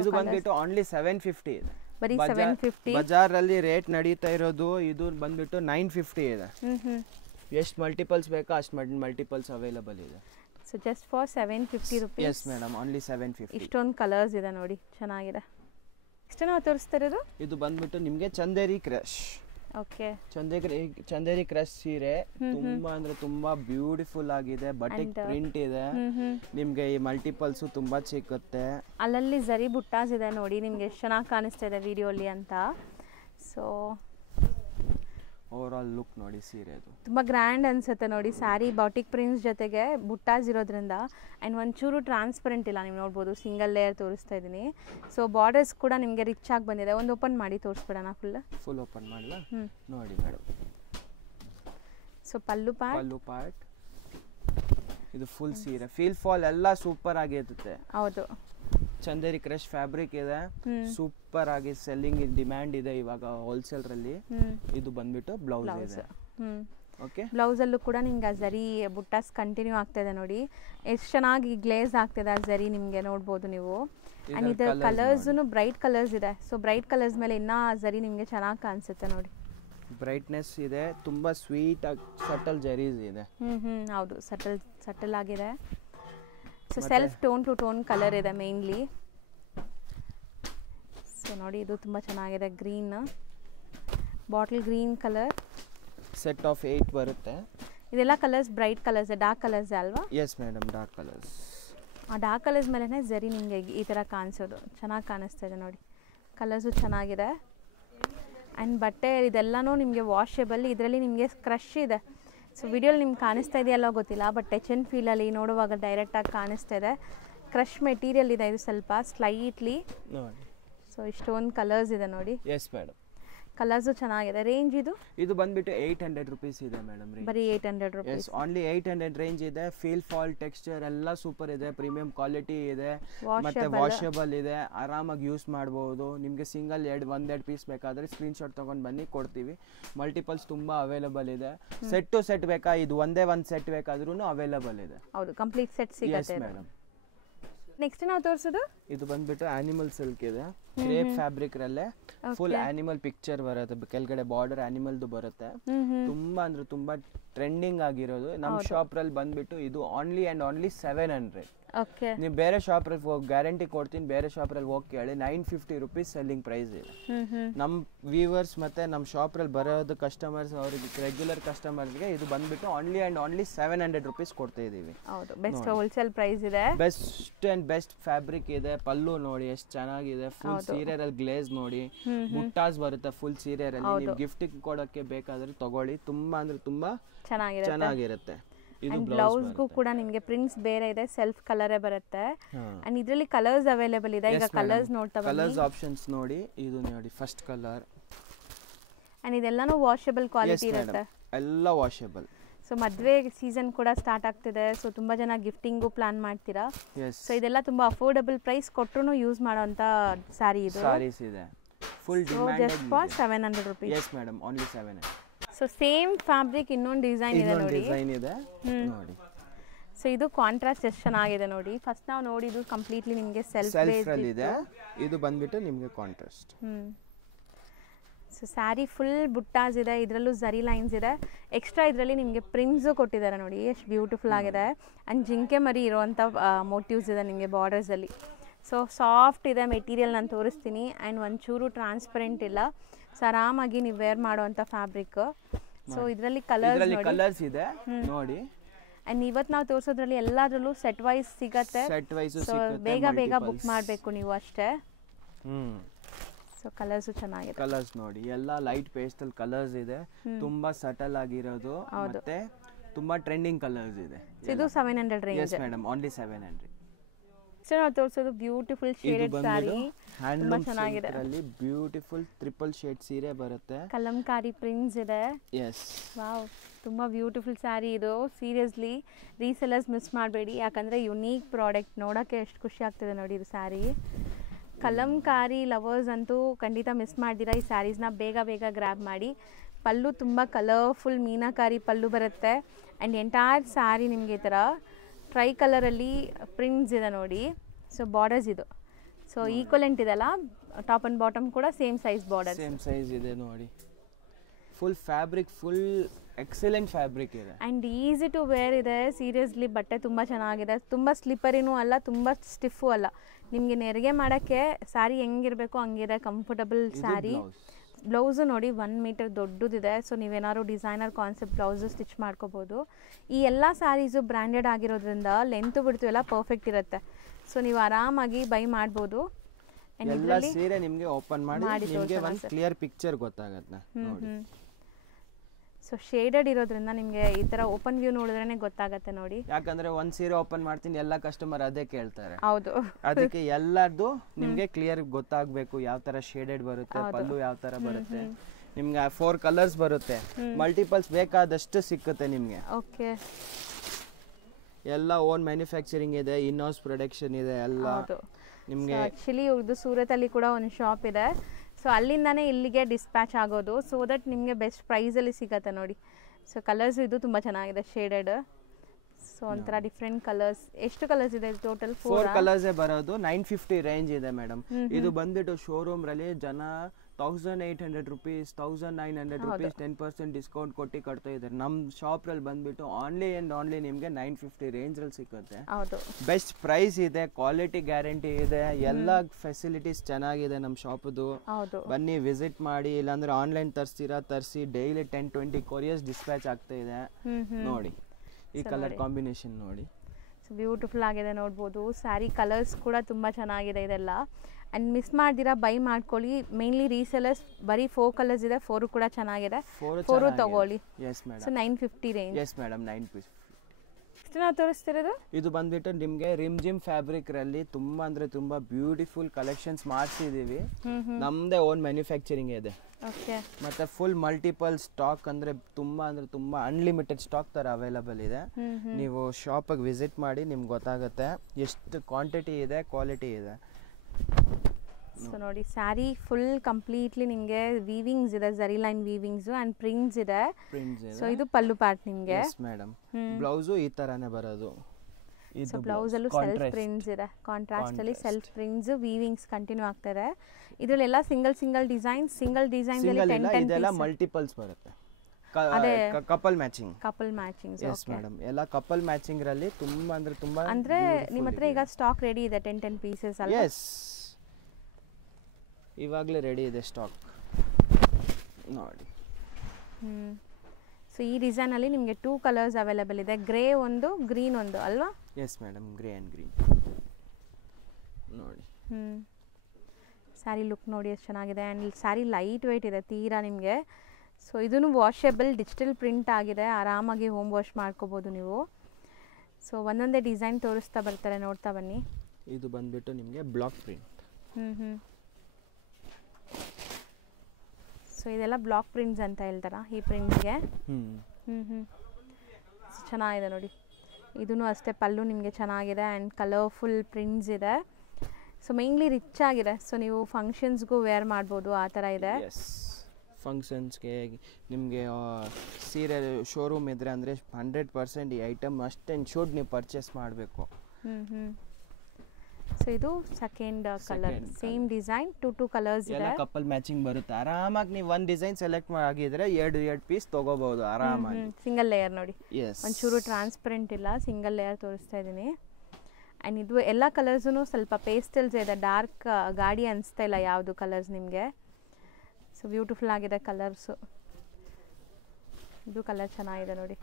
ಇದು ಬಂದ್ಬಿಟ್ಟು ಓನ್ಲಿ 750 ಇದೆ. ಬರೀ 750. ಬಜಾರಲ್ಲಿ ರೇಟ್ ನಡೀತಾ ಇರೋದು ಇದು ಬಂದ್ಬಿಟ್ಟು 950 ಇದೆ. ಎಷ್ಟು ಮಲ್ಟಿಪಲ್ಸ್ ಬೇಕೋ ಅಷ್ಟು ಮಲ್ಟಿಪಲ್ಸ್ ಅವೈಲಬಲ್ ಇದೆ. So just for 750 rupees. Yes madam, only 750. ಇಷ್ಟೊಂದು ಕಲರ್ಸ್ ಇದೆ ನೋಡಿ, ಚೆನ್ನಾಗಿದೆ. ಇಷ್ಟು ನಾವು ತೋರಿಸ್ತಾ ಇರೋದು ಇದು ಬಂದ್ಬಿಟ್ಟು ನಿಮಗೆ Chanderi crush. Okay. Chanderi crush ಸೀರೆ ತುಂಬಾ ಅಂದ್ರೆ ತುಂಬಾ ಬ್ಯೂಟಿಫುಲ್ ಆಗಿದೆ. ಬಟೆಕ್ ಪ್ರಿಂಟ್ ಇದೆ. ನಿಮ್ಗೆ ಈ ಮಲ್ಟಿಪಲ್ಸ್ ತುಂಬಾ ಸಿಕ್ಕುತ್ತೆ. ಅಲ್ಲಲ್ಲಿ ಜರಿ ಬುಟ್ಟಾಸ್ ಇದೆ ನೋಡಿ, ನಿಮ್ಗೆ ಎಷ್ಟು ಚೆನ್ನಾಗಿ ಕಾಣಿಸ್ತಾ ಇದೆ ವಿಡಿಯೋಲಿ ಅಂತ. ಸೊ ಓವರ್ ಆಲ್ ಲುಕ್ ನೋಡಿ ಸೀರೆದು ತುಂಬ ಗ್ರ್ಯಾಂಡ್ ಅನ್ಸುತ್ತೆ ನೋಡಿ. ಸ್ಯಾರಿ ಬಾಟಿಕ್ ಪ್ರಿಂಟ್ಸ್ ಜೊತೆಗೆ ಬುಟ್ಟಾಸ್ ಇರೋದ್ರಿಂದ ಆ್ಯಂಡ್ ಒಂಚೂರು ಟ್ರಾನ್ಸ್ಪರೆಂಟ್ ಇಲ್ಲ. ನೀವು ನೋಡ್ಬೋದು, ಸಿಂಗಲ್ ಲೇಯರ್ ತೋರಿಸ್ತಾ ಇದ್ದೀನಿ. ಸೊ ಬಾರ್ಡರ್ಸ್ ಕೂಡ ನಿಮಗೆ ರಿಚ್ ಆಗಿ ಬಂದಿದೆ. ಒಂದು ಓಪನ್ ಮಾಡಿ ತೋರಿಸ್ಬಿಡೋಣ. ಫುಲ್ ಓಪನ್ ಮಾಡಲ್ಲ? ನೋಡಿ ಮೇಡಮ್. ಸೊ ಪಲ್ಲು ಪಾರ್ಟ್ ಇದು ಫುಲ್ ಸೀರೆ ಫೀಲ್ ಫಾಲ್ ಎಲ್ಲ ಸೂಪರ್ ಆಗಿರುತ್ತೆ. ಹೌದು. ಚಂದೇರಿ ಕ್ರಶ್ ಫ್ಯಾಬ್ರಿಕ್ ಇದೆ, ಸೂಪರ್ ಆಗಿ ಸೆಲ್ಲಿಂಗ್ ಡಿಮ್ಯಾಂಡ್ ಇದೆ ಇವಾಗ ಹೋಲ್ಸೇಲ್ ರಲ್ಲಿ. ಇದು ಬಂದ್ಬಿಟ್ಟು ಬ್ಲೌಸ್ ಇದೆ. ಓಕೆ. ಬ್ಲೌಸ್ ಅಲ್ಲೂ ಕೂಡ ನಿಮ್ಗೆ ಆ ಜರಿ ಬುಟ್ಟಾಸ್ ಕಂಟಿನ್ಯೂ ಆಗ್ತಾ ಇದೆ ನೋಡಿ. ಎಷ್ಟು ಚೆನ್ನಾಗಿ ಗ್ಲೇಸ್ ಆಗ್ತಿದೆ ಆ ಜರಿ, ನಿಮ್ಗೆ ನೋಡ್ಬೋದು ನೀವು. ಅಂಡ್ ಇದರ ಕಲರ್ಸ್ನು ಬ್ರೈಟ್ ಕಲರ್ಸ್ ಇದೆ. ಸೊ ಬ್ರೈಟ್ ಕಲರ್ಸ್ ಮೇಲೆ ಇನ್ನೂ ಆ ಜರಿ ನಿಮ್ಗೆ ಚೆನ್ನಾಗಿ ಕಾಣಿಸುತ್ತೆ ನೋಡಿ. ಬ್ರೈಟ್ನೆಸ್ ಇದೆ, ತುಂಬಾ ಸ್ವೀಟ್ ಆಗಿ ಸಟಲ್ ಜರೀಸ್ ಇದೆ. ಹೌದು, ಸಟಲ್ ಆಗಿದೆ. So self tone to tone colour ಇದೆ ಮೇನ್ಲಿ. ಸೊ ನೋಡಿ, ಇದು ತುಂಬ ಚೆನ್ನಾಗಿದೆ. Green, bottle green colour. Set of 8 ಬರುತ್ತೆ. ಇದೆಲ್ಲ colours bright colours, dark colours ಅಲ್ವಾ? Yes madam, dark colours. ಆ ಡಾರ್ಕ್ ಕಲರ್ಸ್ ಮೇಲೇ ಜರಿ ನಿಮಗೆ ಈ ಥರ ಕಾಣಿಸೋದು ಚೆನ್ನಾಗಿ ಕಾಣಿಸ್ತಾ ಇದೆ ನೋಡಿ. ಕಲರ್ಸು ಚೆನ್ನಾಗಿದೆ. ಆ್ಯಂಡ್ ಬಟ್ಟೆ ಇದೆಲ್ಲನೂ ನಿಮಗೆ ವಾಷೇಬಲ್. ಇದರಲ್ಲಿ ನಿಮಗೆ ಕ್ರಶ್ ಇದೆ. ಸೊ ವಿಡಿಯೋಲಿ ನಿಮ್ಗೆ ಕಾಣಿಸ್ತಾ ಇದೆಯಲ್ಲ ಗೊತ್ತಿಲ್ಲ, ಬಟ್ ಟಚ್ ಆ್ಯಂಡ್ ಫೀಲಲ್ಲಿ ನೋಡುವಾಗ ಡೈರೆಕ್ಟಾಗಿ ಕಾಣಿಸ್ತಾ ಇದೆ. ಕ್ರಶ್ ಮೆಟೀರಿಯಲ್ ಇದೆ ಇದು ಸ್ವಲ್ಪ ಸ್ಲೈಟ್ಲಿ. ಸೊ ಇಷ್ಟೊಂದು ಕಲರ್ಸ್ ಇದೆ ನೋಡಿ. ಎಸ್ ಮೇಡಮ್, ಕಲರ್ಸು ಚೆನ್ನಾಗಿದೆ. ರೇಂಜ್ ಇದು ಬಂದ್ಬಿಟ್ಟು 800 rupees ಇದೆ ಮೇಡಮ್. ಬರೀ 800 rupees. ಎಸ್, ಓನ್ಲಿ 800 ರೇಂಜ್ ಇದೆ. ಫೀಲ್ ಫಾಲ್ ಟೆಕ್ಸ್ಚರ್ ಎಲ್ಲ ಸೂಪರ್ ಇದೆ. ಪ್ರೀಮಿಯಂ ಕ್ವಾಲಿಟಿ ಇದೆ, ಮತ್ತೆ ವಾಷಬಲ್ ಇದೆ. ಆರಾಮಾಗಿ ಯೂಸ್ ಮಾಡಬಹುದು. ನಿಮಗೆ ಸಿಂಗಲ್ ಒಂದೆರಡು ಪೀಸ್ ಬೇಕಾದ್ರೆ ಸ್ಕ್ರೀನ್ಶಾಟ್ ತಗೊಂಡು ಬನ್ನಿ, ಕೊಡ್ತೀವಿ. ಮಲ್ಟಿಪಲ್ಸ್ ತುಂಬಾ ಅವೈಲಬಲ್ ಇದೆ. ಸೆಟ್ ಟು ಸೆಟ್ ಬೇಕಾ, ಇದು ಒಂದೇ ಒಂದು ಸೆಟ್ ಬೇಕಾದ್ರೂ ಅವೈಲಬಲ್ ಇದೆ. ಹೌದು, ಕಂಪ್ಲೀಟ್ ಸೆಟ್ ಸಿಗುತ್ತೆ ಮೇಡಮ್. ನೆಕ್ಸ್ಟ್ ನಾವು ತೋರಿಸೋದು ಇದು ಬಂದ್ಬಿಟ್ಟು ಆನಿಮಲ್ ಸಿಲ್ಕ್ ಇದೆ. ಕ್ರೇಪ್ ಫ್ಯಾಬ್ರಿಕ್ ರಲ್ಲೇ ಫುಲ್ ಆನಿಮಲ್ ಪಿಕ್ಚರ್ ಬರುತ್ತೆ. ಕೆಳಗಡೆ ಬಾರ್ಡರ್ ಆನಿಮಲ್ದು ಬರುತ್ತೆ. ತುಂಬಾ ಅಂದ್ರೆ ತುಂಬಾ ಟ್ರೆಂಡಿಂಗ್ ಆಗಿರೋದು. ನಮ್ಮ ಶಾಪ್ ರಲ್ಲಿ ಬಂದ್ಬಿಟ್ಟು ಇದು ಓನ್ಲಿ ಅಂಡ್ ಓನ್ಲಿ 700. ನೀವು ಬೇರೆ ಶಾಪ್ ರಲ್ಲಿ ಗ್ಯಾರಂಟಿ ಕೊಡ್ತೀನಿ, ಬೇರೆ ಶಾಪ್ ರಲ್ಲಿ ಹೋಗಿ ಕೇಳಿ. 950 rupees ಸೆಲ್ಲಿಂಗ್ ಪ್ರೈಸ್ ಇದೆ. ನಮ್ಮ ವ್ಯೂವರ್ಸ್ ಮತ್ತೆ ನಮ್ಮ ಶಾಪ್ ರಲ್ಲಿ ಬರೋದು ಕಸ್ಟಮರ್ಸ್, ಅವರಿಗೆ ರೆಗ್ಯುಲರ್ ಕಸ್ಟಮರ್ಸ್ಗೆ ಇದು ಬಂದ್ಬಿಟ್ಟು ಓನ್ಲಿ ಅಂಡ್ ಓನ್ಲಿ 700 rupees ಕೊಡ್ತಾ ಇದೀವಿ. ಹೌದು, ಬೆಸ್ಟ್ ಹೋಲ್ಸೇಲ್ ಪ್ರೈಸ್ ಇದೆ. ಬೆಸ್ಟ್ ಅಂಡ್ ಬೆಸ್ಟ್ ಫ್ಯಾಬ್ರಿಕ್ ಇದೆ. ಪಲ್ಲು ನೋಡಿ ಎಷ್ಟು ಚೆನ್ನಾಗಿದೆ. ಫುಲ್ ಸೀರೆಯಲ್ಲಿ ಗ್ಲೇಸ್ ನೋಡಿ, ಬುಟ್ಟಾಸ್ ಬರುತ್ತೆ ಫುಲ್ ಸೀರೆಯಲ್ಲಿ. ನೀವು ಗಿಫ್ಟ್ ಕೊಡೋಕೆ ಬೇಕಾದ್ರೆ ತಗೊಳ್ಳಿ. ತುಂಬಾ ಅಂದ್ರೆ ತುಂಬಾ ಚೆನ್ನಾಗಿರುತ್ತೆ. ಇದು ಬ್ಲೌಸ್ಗೂ ಕೂಡ ನಿಮಗೆ ಪ್ರಿಂಟ್ಸ್ ಬೇರೆ ಇದೆ, ಸೆಲ್ಫ್ ಕಲರೇ ಬರುತ್ತೆ. ಅಂಡ್ ಇದರಲ್ಲಿ ಕಲರ್ಸ್ ಅವೈಲೇಬಲ್ ಇದೆ. ಈಗ ಕಲರ್ಸ್ ನೋಡ್ತಾ ಬನ್ನಿ. ಕಲರ್ಸ್ ಆಪ್ಷನ್ಸ್ ನೋಡಿ. ಇದು ನೋಡಿ ಫಸ್ಟ್ ಕಲರ್. ಅಂಡ್ ಇದೆಲ್ಲಾನು ವಾಷಬಲ್ ಕ್ವಾಲಿಟಿ ಇರುತ್ತೆ. ಎಲ್ಲ ವಾಷಬಲ್. ಸೊ ಮದುವೆ ಸೀಸನ್ ಕೂಡ ಸ್ಟಾರ್ಟ್ ಆಗ್ತಿದೆ. ಸೊ ತುಂಬಾ ಜನ ಗಿಫ್ಟಿಂಗು ಪ್ಲಾನ್ ಮಾಡ್ತೀರಾ. ಸೊ ಇದೆಲ್ಲ ತುಂಬಾ ಅಫೋರ್ಡಬಲ್ ಪ್ರೈಸ್ ಕೊಟ್ಟರು ಯೂಸ್ ಮಾಡೋಂಥ ಸ್ಯಾರಿ ಇದು. ಸ್ಯಾರೀಸ್ ಇದೆ full demand. Just for 700 rupees. Yes madam, only 700. So same fabric ಇನ್ನೊಂದು ಡಿಸೈನ್ ಇದೆ ನೋಡಿ. ನೋಡಿ. ಸೊ ಇದು ಕಾಂಟ್ರಾಸ್ಟ್ ಎಷ್ಟು ಚೆನ್ನಾಗಿದೆ ನೋಡಿ. ಫಸ್ಟ್ ನಾವು ನೋಡಿದ್ದು ಕಂಪ್ಲೀಟ್ಲಿ ನಿಮಗೆ ಸೆಲ್ಫ್ ಅಲ್ಲಿ ಇದೆ. ಇದು ಬಂದ್ಬಿಟ್ಟು ನಿಮಗೆ ಕಾಂಟ್ರಾಸ್ಟ್. ಸೊ ಸ್ಯಾರಿ ಫುಲ್ ಬುಟ್ಟಾಸ್ ಇದೆ. ಇದರಲ್ಲೂ ಜರಿ ಲೈನ್ಸ್ ಇದೆ. ಎಕ್ಸ್ಟ್ರಾ ಇದರಲ್ಲಿ ನಿಮಗೆ ಪ್ರಿಂಟ್ಸು ಕೊಟ್ಟಿದ್ದಾರೆ ನೋಡಿ, ಎಷ್ಟು ಬ್ಯೂಟಿಫುಲ್ ಆಗಿದೆ. ಆ್ಯಂಡ್ ಜಿಂಕೆ ಮರಿ ಇರುವಂಥ ಮೋಟಿವ್ಸ್ ಇದೆ ನಿಮಗೆ ಬಾರ್ಡರ್ಸಲ್ಲಿ. ಸೊ ಸಾಫ್ಟ್ ಇದೆ ಮೆಟೀರಿಯಲ್, ನಾನು ತೋರಿಸ್ತೀನಿ. ಆ್ಯಂಡ್ ಒಂಚೂರು ಟ್ರಾನ್ಸ್ಪರೆಂಟ್ ಇಲ್ಲ. ಸೊ ಆರಾಮಾಗಿ ನೀವು ವೇರ್ ಮಾಡುವಂಥ ಫ್ಯಾಬ್ರಿಕ್. ಸೊ ಇದರಲ್ಲಿ ಕಲರ್ಸ್ ಇದೆ ನೋಡಿ. ಆ್ಯಂಡ್ ಇವತ್ತು ನಾವು ತೋರಿಸೋದ್ರಲ್ಲಿ ಎಲ್ಲದರಲ್ಲೂ ಸೆಟ್ ವೈಸ್ ಸಿಗತ್ತೆ. ಸೊ ಬೇಗ ಬುಕ್ ಮಾಡಬೇಕು ನೀವು ಅಷ್ಟೇ. ಸೊ ಸೊ ಕಲರ್ಸು ಚೆನ್ನಾಗಿದೆ. ಕಲರ್ಸ್ ನೋಡಿ ಎಲ್ಲ ಲೈಟ್ ಪೇಸ್ಟಲ್ ಕಲರ್ಸ್ ಇದೆ, ತುಂಬಾ ಸಟಲ್ ಆಗಿರೋದು ಮತ್ತೆ ತುಂಬಾ ಟ್ರೆಂಡಿಂಗ್ ಕಲರ್ಸ್ ಇದೆ. ಇದು 700 range. Yes madam, only 700. Sir ನಾವು ತೋರಿಸೋದು ಬ್ಯೂಟಿಫುಲ್ ಶೇಡೆಡ್ ಸಾರಿ, ತುಂಬಾ ಚೆನ್ನಾಗಿದೆ. ಇದರಲ್ಲಿ ಬ್ಯೂಟಿಫುಲ್ ಟ್ರಿಪಲ್ ಶೇಡ್ ಸೀರೆ ಬರುತ್ತೆ, ಕಲಂಕಾರಿ ಪ್ರಿಂಟ್ಸ್ ಇದೆ. ಎಸ್ ವಾವ್, ತುಂಬ ಬ್ಯೂಟಿಫುಲ್ ಸ್ಯಾರಿ ಇದು. ಸೀರಿಯಸ್ಲಿ ರೀಸೆಲ್ಲರ್ಸ್ ಮಿಸ್ ಮಾಡಬೇಡಿ, ಯಾಕಂದರೆ ಯುನೀಕ್ ಪ್ರಾಡಕ್ಟ್, ನೋಡೋಕ್ಕೆ ಎಷ್ಟು ಖುಷಿ ಆಗ್ತಿದೆ ನೋಡಿ ಇದು ಸ್ಯಾರಿ. ಕಲಂಕಾರಿ ಲವರ್ಸ್ ಅಂತೂ ಖಂಡಿತ ಮಿಸ್ ಮಾಡ್ದಿರಾ ಈ ಸ್ಯಾರೀಸ್ನ ಬೇಗ ಬೇಗ ಗ್ರ್ಯಾಬ್ ಮಾಡಿ. ಪಲ್ಲು ತುಂಬ ಕಲರ್ಫುಲ್ ಮೀನಾಕಾರಿ ಪಲ್ಲು ಬರುತ್ತೆ. ಆ್ಯಂಡ್ ಎಂಟೈರ್ ಸ್ಯಾರಿ ನಿಮಗೆ ಈ ಥರ ಟ್ರೈ ಕಲರಲ್ಲಿ ಪ್ರಿಂಟ್ಸ್ ಇದೆ ನೋಡಿ. ಸೊ ಬಾರ್ಡರ್ಸ್ ಇದು, ಸೊ ಈಕ್ವಲೆಂಟ್ ಇದೆಲ್ಲ, ಟಾಪ್ ಆ್ಯಂಡ್ ಬಾಟಮ್ ಕೂಡ same size border, same size ಇದೆ ನೋಡಿ. Full fabric, full excellent fabric ಇದೆ ಆ್ಯಂಡ್ ಈಸಿ ಟು ವೇರ್ ಇದೆ. ಸೀರಿಯಸ್ಲಿ ಬಟ್ಟೆ ತುಂಬ ಚೆನ್ನಾಗಿದೆ, ತುಂಬ ಸ್ಲಿಪ್ಪರಿನೂ ಅಲ್ಲ, ತುಂಬ ಸ್ಟಿಫು ಅಲ್ಲ. ನಿಮಗೆ ನೆರಿಗೆ ಮಾಡೋಕ್ಕೆ ಸ್ಯಾರಿ ಹೆಂಗಿರಬೇಕು ಹಂಗಿದೆ, ಕಂಫರ್ಟಬಲ್ ಸ್ಯಾರಿ. ಬ್ಲೌಸು ನೋಡಿ 1 ಮೀಟರ್ ದೊಡ್ಡದಿದೆ. ಸೊ ನೀವೇನಾದ್ರು ಡಿಸೈನರ್ ಕಾನ್ಸೆಪ್ಟ್ ಬ್ಲೌಸು ಸ್ಟಿಚ್ ಮಾಡ್ಕೋಬೋದು. ಈ ಎಲ್ಲ ಸ್ಯಾರೀಸು ಬ್ರ್ಯಾಂಡೆಡ್ ಆಗಿರೋದ್ರಿಂದ ಲೆಂತು ಬಿಡ್ತು ಎಲ್ಲ ಪರ್ಫೆಕ್ಟ್ ಇರುತ್ತೆ. ಸೊ ನೀವು ಆರಾಮಾಗಿ ಬೈ ಮಾಡ್ಬೋದು. ಎಲ್ಲ ಸೀರೆ ನಿಮಗೆ ಓಪನ್ ಮಾಡಿ ನಿಮಗೆ ಒಂದು ಕ್ಲಿಯರ್ ಪಿಕ್ಚರ್ ಗೊತ್ತಾಗುತ್ತೆ ನೋಡಿ. ಸೊ ಶೇಡೆಡ್ ಇರೋದ್ರಿಂದ ನಿಮಗೆ ಈ ತರ ಓಪನ್ ವ್ಯೂ ನೋಡಿದ್ರೇನೆ ಗೊತ್ತಾಗುತ್ತೆ ನೋಡಿ. ಯಾಕಂದ್ರೆ ಒಂದ್ ಸೀರೆ ಓಪನ್ ಮಾಡ್ತೀನಿ ಎಲ್ಲ ಕಸ್ಟಮರ್ ಅದೇ ಕೇಳ್ತಾರೆ. ಹೌದು, ಅದಕ್ಕೆ ಎಲ್ಲದ್ದು ನಿಮಗೆ ಕ್ಲಿಯರ್ ಗೊತ್ತಾಗಬೇಕು, ಯಾವ ತರ ಶೇಡೆಡ್ ಬರುತ್ತೆ, ಪಲ್ಲು ಯಾವ ತರ ಬರುತ್ತೆ. ನಿಮ್ಗೆ 4 ಕಲರ್ಸ್ ಬರುತ್ತೆ, ಮಲ್ಟಿಪಲ್ಸ್ ಬೇಕಾದಷ್ಟು ಸಿಕ್ಕುತ್ತೆ ನಿಮ್ಗೆ. ಓಕೆ, ಎಲ್ಲ ಓನ್ ಮ್ಯಾನುಫ್ಯಾಕ್ಚರಿಂಗ್ ಇದೆ, ಇನ್ ಹೌಸ್ ಪ್ರೊಡಕ್ಷನ್ ಇದೆ ಎಲ್ಲ ನಿಮಗೆ. ಆಕ್ಚುಲಿ ಇದು ಸೂರತಲ್ಲಿ ಕೂಡ ಒಂದು ಶಾಪ್ ಇದೆ. ಸೊ ಅಲ್ಲಿಂದಾನೇ ಇಲ್ಲಿಗೆ ಡಿಸ್ಪ್ಯಾಚ್ ಆಗೋದು, ಸೊ ದಟ್ ನಿಮಗೆ ಬೆಸ್ಟ್ ಪ್ರೈಸಲ್ಲಿ ಸಿಗತ್ತೆ ನೋಡಿ. ಸೊ ಕಲರ್ಸ್ ಇದು ತುಂಬ ಚೆನ್ನಾಗಿದೆ ಶೇಡೆಡ್. ಸೊ ಒಂಥರ ಡಿಫ್ರೆಂಟ್ ಕಲರ್ಸ್. ಎಷ್ಟು ಕಲರ್ಸ್ ಇದೆ ಟೋಟಲ್? 4 ಕಲರ್ಸ್ ಬರೋದು. 950 ರೇಂಜ್ ಇದೆ ಮೇಡಮ್. ಇದು ಬಂದ್ಬಿಟ್ಟು ಶೋರೂಮ್ ರಲ್ಲಿ ಜನ 1800 ರೂಪೀಸ್, 1900 ರೂಪೀಸ್ 10% ಡಿಸ್ಕೌಂಟ್ ಕೊಟ್ಟು ಕಟ್ತಾ ಇದ್ದಾರೆ. ನಮ್ಮ ಶಾಪ್ ರಲ್ಲಿ ಬಂದ್ಬಿಟ್ಟು ಆನ್ಲಿ ಅಂಡ್ ಆನ್ಲಿ ನಿಮಗೆ 950 ರೇಂಜ್ ರಲ್ಲಿ ಸಿಗುತ್ತೆ. ಬೆಸ್ಟ್ ಪ್ರೈಸ್ ಇದೆ, ಕ್ವಾಲಿಟಿ ಗ್ಯಾರಂಟಿ ಇದೆ, ಎಲ್ಲ ಫೆಸಿಲಿಟೀಸ್ ಚೆನ್ನಾಗಿದೆ ನಮ್ಮ ಶಾಪ್ದು. ಬನ್ನಿ ವಿಸಿಟ್ ಮಾಡಿ, ಇಲ್ಲಾಂದ್ರೆ ಆನ್ಲೈನ್ ತರಿಸಿ ಡೈಲಿ 10-20 ಕೊರಿಯರ್ಸ್ ಡಿಸ್ಪ್ಯಾಚ್ ಆಗ್ತಾ ಇದೆ ನೋಡಿ. ಈ ಕಲರ್ ಕಾಂಬಿನೇಷನ್ ನೋಡಿ, ಬ್ಯೂಟಿಫುಲ್ ಆಗಿದೆ ನೋಡ್ಬೋದು. ಸ್ಯಾರಿ ಕಲರ್ಸ್ ಕೂಡ ತುಂಬ ಚೆನ್ನಾಗಿದೆ ಇದೆಲ್ಲ. ಆ್ಯಂಡ್ ಮಿಸ್ ಮಾಡ್ದಿರಾ ಬೈ ಮಾಡ್ಕೊಳ್ಳಿ. ಮೇನ್ಲಿ ರೀಸೆಲರ್ಸ್ ಬರೀ 4 ಕಲರ್ಸ್ ಇದೆ, 4 ಕೂಡ ಚೆನ್ನಾಗಿದೆ, 4 ತಗೊಳ್ಳಿ. So 950 range. Yes madam, 950. ನಾವು ತೋರಿಸ್ತಿರೋದು ಇದು ಬಂದ್ಬಿಟ್ಟು ನಿಮಗೆ ರಿಮ್ಜಿಮ್ ಫ್ಯಾಬ್ರಿಕ್ ರಲ್ಲಿ ತುಂಬಾ ಅಂದ್ರೆ ತುಂಬಾ ಬ್ಯೂಟಿಫುಲ್ ಕಲೆಕ್ಷನ್ಸ್ ಮಾಡಿಸಿದೀವಿ. ನಮ್ದೇ ಓನ್ ಮ್ಯಾನುಫ್ಯಾಕ್ಚರಿಂಗ್ ಇದೆ. ಮತ್ತೆ ಫುಲ್ ಮಲ್ಟಿಪಲ್ ಸ್ಟಾಕ್, ಅಂದ್ರೆ ತುಂಬಾ ಅನ್ಲಿಮಿಟೆಡ್ ಸ್ಟಾಕ್ ತರ ಅವೈಲಬಲ್ ಇದೆ. ನೀವು ಶಾಪ್ ವಿಸಿಟ್ ಮಾಡಿ ನಿಮ್ಗೆ ಗೊತ್ತಾಗುತ್ತೆ ಎಷ್ಟು ಕ್ವಾಂಟಿಟಿ ಇದೆ, ಕ್ವಾಲಿಟಿ ಇದೆ. ಸೊ ನೋಡಿ, ಸ್ಯಾರಿ ಫುಲ್ ಕಂಪ್ಲೀಟ್ಲಿ ನಿಮಗೆ ವೀವಿಂಗ್ಸ್ ಇದೆ, ಝರಿ ಲೈನ್ ವೀವಿಂಗ್ಸ್ ಅಂಡ್ ಪ್ರಿಂಟ್ಸ್ ಇದೆ. ಸೊ ಇದು ಪಲ್ಲು ಪಾರ್ಟ್ ನಿಮಗೆ. ಮೇಡಮ್ ಬ್ಲೌಸು ಈ ತರಾನೇ ಬರೋದು. ಸೊ ಬ್ಲೌಸ್ ಅಲ್ಲೂ ಸೆಲ್ಫ್ ಪ್ರಿಂಟ್ಸ್ ಇದೆ, ಕಾಂಟ್ರಾಸ್ಟ್ ಅಲ್ಲಿ ಸೆಲ್ಫ್ ಪ್ರಿಂಟ್ಸ್, ವೀವಿಂಗ್ಸ್ ಕಂಟಿನ್ಯೂ ಆಗ್ತದೆ. ಇದರಲ್ಲೆಲ್ಲ ಸಿಂಗಲ್ ಡಿಸೈನ್ ಅಲ್ಲಿ 10 ಇದೆಲ್ಲ ಮಲ್ಟಿಪಲ್ಸ್ ಬರುತ್ತೆ. Couple matching. ಎಸ್ ಮೇಡಮ್, ಎಲ್ಲ ಕಪಲ್ ಮ್ಯಾಚಿಂಗ್ ರಲ್ಲಿ ತುಂಬಾ ಅಂದ್ರೆ ನಿಮ್ಮ ಹತ್ರ ಈಗ ಸ್ಟಾಕ್ ರೆಡಿ ಇದೆ 10 ಪೀಸಸ್ ಅಲ್ಲ? ಎಸ್, ಇವಾಗಲೇ ರೆಡಿ ಇದೆ ಸ್ಟಾಕ್ ನೋಡಿ. ಸೊ ಈ ಡಿಸೈನ್ ಅಲ್ಲಿ ನಿಮಗೆ 2 ಕಲರ್ಸ್ ಅವೈಲೇಬಲ್ ಇದೆ, ಗ್ರೇ ಒಂದು, ಗ್ರೀನ್ ಒಂದು ಅಲ್ವಾ? Yes madam, grey and green ನೋಡಿ. ಸ್ಯಾರಿ ಲುಕ್ ನೋಡಿ ಎಷ್ಟು ಚೆನ್ನಾಗಿದೆ. ಆ್ಯಂಡ್ ಸ್ಯಾರಿ ಲೈಟ್ ವೆಯ್ಟ್ ಇದೆ ತೀರಾ ನಿಮಗೆ. ಸೊ ಇದೂ ವಾಷೆಬಲ್ ಡಿಜಿಟಲ್ ಪ್ರಿಂಟ್ ಆಗಿದೆ, ಆರಾಮಾಗಿ ಹೋಮ್ ವಾಶ್ ಮಾಡ್ಕೋಬೋದು ನೀವು. ಸೊ ಒಂದೊಂದೇ ಡಿಸೈನ್ ತೋರಿಸ್ತಾ ಬರ್ತಾರೆ, ನೋಡ್ತಾ ಬನ್ನಿ. ಇದು ಬಂದ್ಬಿಟ್ಟು ನಿಮಗೆ ಬ್ಲಾಕ್ ಪ್ರಿಂಟ್. ಸೊ ಇದೆಲ್ಲ ಬ್ಲಾಕ್ ಪ್ರಿಂಟ್ಸ್ ಅಂತ ಹೇಳ್ತಾರಾ ಈ ಪ್ರಿಂಟ್ಗೆ? ಚೆನ್ನಾಗಿದೆ ನೋಡಿ. ಇದೂ ಅಷ್ಟೇ, ಪಲ್ಲು ನಿಮಗೆ ಚೆನ್ನಾಗಿದೆ ಆ್ಯಂಡ್ ಕಲರ್ಫುಲ್ ಪ್ರಿಂಟ್ಸ್ ಇದೆ. ಸೊ ಮೇನ್ಲಿ ರಿಚ್ ಆಗಿದೆ. ಸೊ ನೀವು ಫಂಕ್ಷನ್ಸ್ಗೂ ವೇರ್ ಮಾಡ್ಬೋದು, ಆ ಥರ ಇದೆ. ಫಂಕ್ಷನ್ಸ್ಗೆ ನಿಮಗೆ ಸೀರೆ ಶೋರೂಮ್ ಇದ್ರೆ ಅಂದರೆ 100% ಈ ಐಟಮ್ ಅಷ್ಟೇ ಶುಡ್ ನೀವು ಪರ್ಚೇಸ್ ಮಾಡಬೇಕು. ಸೊ ಇದು second colour, same design, 2 colours ಇದೆ. ಎಲ್ಲ ಕಪಲ್ ಮ್ಯಾಚಿಂಗ್ ಬರುತ್ತೆ. ಆರಾಮಾಗಿ ನೀವು ಒಂದು ಡಿಸೈನ್ ಸೆಲೆಕ್ಟ್ ಆಗಿದ್ರೆ 2 ಪೀಸ್ ತಗೋಬಹುದು ಆರಾಮಾಗಿ. ಸಿಂಗಲ್ ಲೇಯರ್ ನೋಡಿ, ಒಂಚೂರು ಟ್ರಾನ್ಸ್ಪರೆಂಟ್ ಇಲ್ಲ, ಸಿಂಗಲ್ ಲೇಯರ್ ತೋರಿಸ್ತಾ ಇದ್ದೀನಿ. ಆ್ಯಂಡ್ ಇದು ಎಲ್ಲ ಕಲರ್ಸೂ ಸ್ವಲ್ಪ ಪೇಸ್ಟಲ್ಸ್ ಇದೆ, ಡಾರ್ಕ್ ಗಾಡಿ ಅನಿಸ್ತಾ ಇಲ್ಲ ಯಾವುದು ಕಲರ್ಸ್ ನಿಮಗೆ. ಸೊ ಬ್ಯೂಟಿಫುಲ್ ಆಗಿದೆ ಕಲರ್ಸು. ಇದು ಕಲರ್ ಚೆನ್ನಾಗಿದೆ ನೋಡಿ.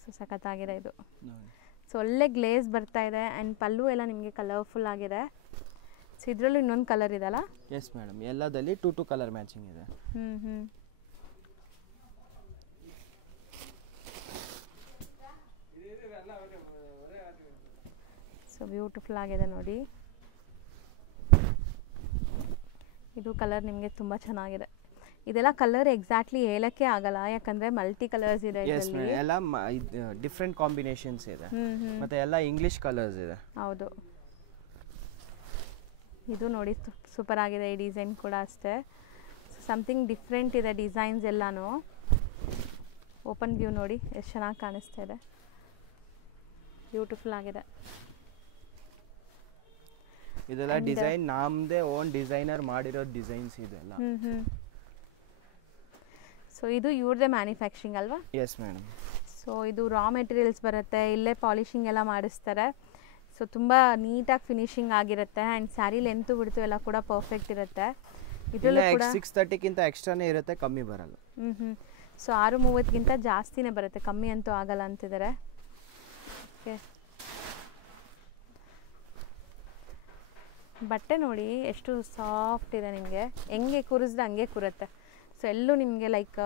ಸೊ ಸಖತ್ತಾಗಿದೆ ಇದು. ಸೊ ಒಳ್ಳೆ ಗ್ಲೇಸ್ ಬರ್ತಾ ಇದೆ ಆ್ಯಂಡ್ ಪಲ್ಲು ಎಲ್ಲ ನಿಮಗೆ ಕಲರ್ಫುಲ್ ಆಗಿದೆ. ಸೊ ಇದರಲ್ಲೂ ಇನ್ನೊಂದು ಕಲರ್ ಇದೆಲ್ಲ. ಎಸ್ ಮೇಡಮ್, ಎಲ್ಲದಲ್ಲಿ 2 ಕಲರ್ ಮ್ಯಾಚಿಂಗ್ ಇದೆ. ಸೊ ಬ್ಯೂಟಿಫುಲ್ ಆಗಿದೆ ನೋಡಿ. ಇದು ಕಲರ್ ನಿಮಗೆ ತುಂಬ ಚೆನ್ನಾಗಿದೆ. ಇದೆಲ್ಲ ಕಲರ್ ಎಕ್ಸಾಕ್ಟ್ಲಿ ಹೇಳಕ್ಕೆ ಆಗಲ್ಲ, ಯಾಕಂದ್ರೆ ಮಲ್ಟಿ ಕಲರ್ಸ್ ಇದೆ ಇದರಲ್ಲಿ. ಎಲ್ಲ ಡಿಫರೆಂಟ್ ಕಾಂಬಿನೇಷನ್ಸ್ ಇದೆ, ಮತ್ತೆ ಎಲ್ಲ ಇಂಗ್ಲಿಷ್ ಕಲರ್ಸ್ ಇದೆ. ಹೌದು, ಇದು ನೋಡಿ ಸೂಪರ್ ಆಗಿದೆ. ಈ ಡಿಸೈನ್ ಕೂಡ ಅಷ್ಟೇ, ಸಮಥಿಂಗ್ ಡಿಫ್ರೆಂಟ್ ಇದೆ ಡಿಸೈನ್ಸ್ ಎಲ್ಲಾನು. ಓಪನ್ ವ್ಯೂ ನೋಡಿ ಎಷ್ಟು ಚೆನ್ನಾಗಿ ಕಾಣಿಸ್ತಾ ಇದೆ, ಬ್ಯೂಟಿಫುಲ್ ಆಗಿದೆ. ಇದೆಲ್ಲ ಡಿಸೈನ್ ನಮ್ಮದೇ ಓನ್ ಡಿಸೈನರ್ ಮಾಡಿರೋ ಡಿಸೈನ್ಸ್ ಇದೆಲ್ಲ. ಸೊ ಇದು ಇವ್ರದೇ ಮ್ಯಾನುಫ್ಯಾಕ್ಚರಿಂಗ್ ಅಲ್ವಾ? Yes madam. ಸೊ ಇದು ರಾ ಮೆಟೀರಿಯಲ್ಸ್ ಬರುತ್ತೆ, ಇಲ್ಲೇ ಪಾಲಿಶಿಂಗ್ ಎಲ್ಲ ಮಾಡಿಸ್ತಾರೆ. ಸೊ ತುಂಬ ನೀಟಾಗಿ ಫಿನಿಶಿಂಗ್ ಆಗಿರುತ್ತೆ ಆ್ಯಂಡ್ ಸ್ಯಾರಿ ಲೆಂತು ಬಿಡ್ತು ಎಲ್ಲ ಕೂಡ ಪರ್ಫೆಕ್ಟ್ ಇರುತ್ತೆ. ಇದರಲ್ಲೂ ಕೂಡ 630ಗಿಂತ ಎಕ್ಸ್ಟ್ರಾನೇ ಇರುತ್ತೆ, ಕಮ್ಮಿ ಬರಲ್ಲ. ಸೊ 630ಗಿಂತ ಜಾಸ್ತಿನೇ ಬರುತ್ತೆ, ಕಮ್ಮಿ ಅಂತೂ ಆಗಲ್ಲ ಅಂತಿದ್ದಾರೆ. ಓಕೆ, ಬಟ್ಟೆ ನೋಡಿ ಎಷ್ಟು ಸಾಫ್ಟ್ ಇದೆ, ನಿಮಗೆ ಹೆಂಗೆ ಕೂರಿಸಿದ್ರೆ ಹಂಗೆ ಕೂರುತ್ತೆ. ಸೊ ಎಲ್ಲೂ ನಿಮಗೆ ಲೈಕ್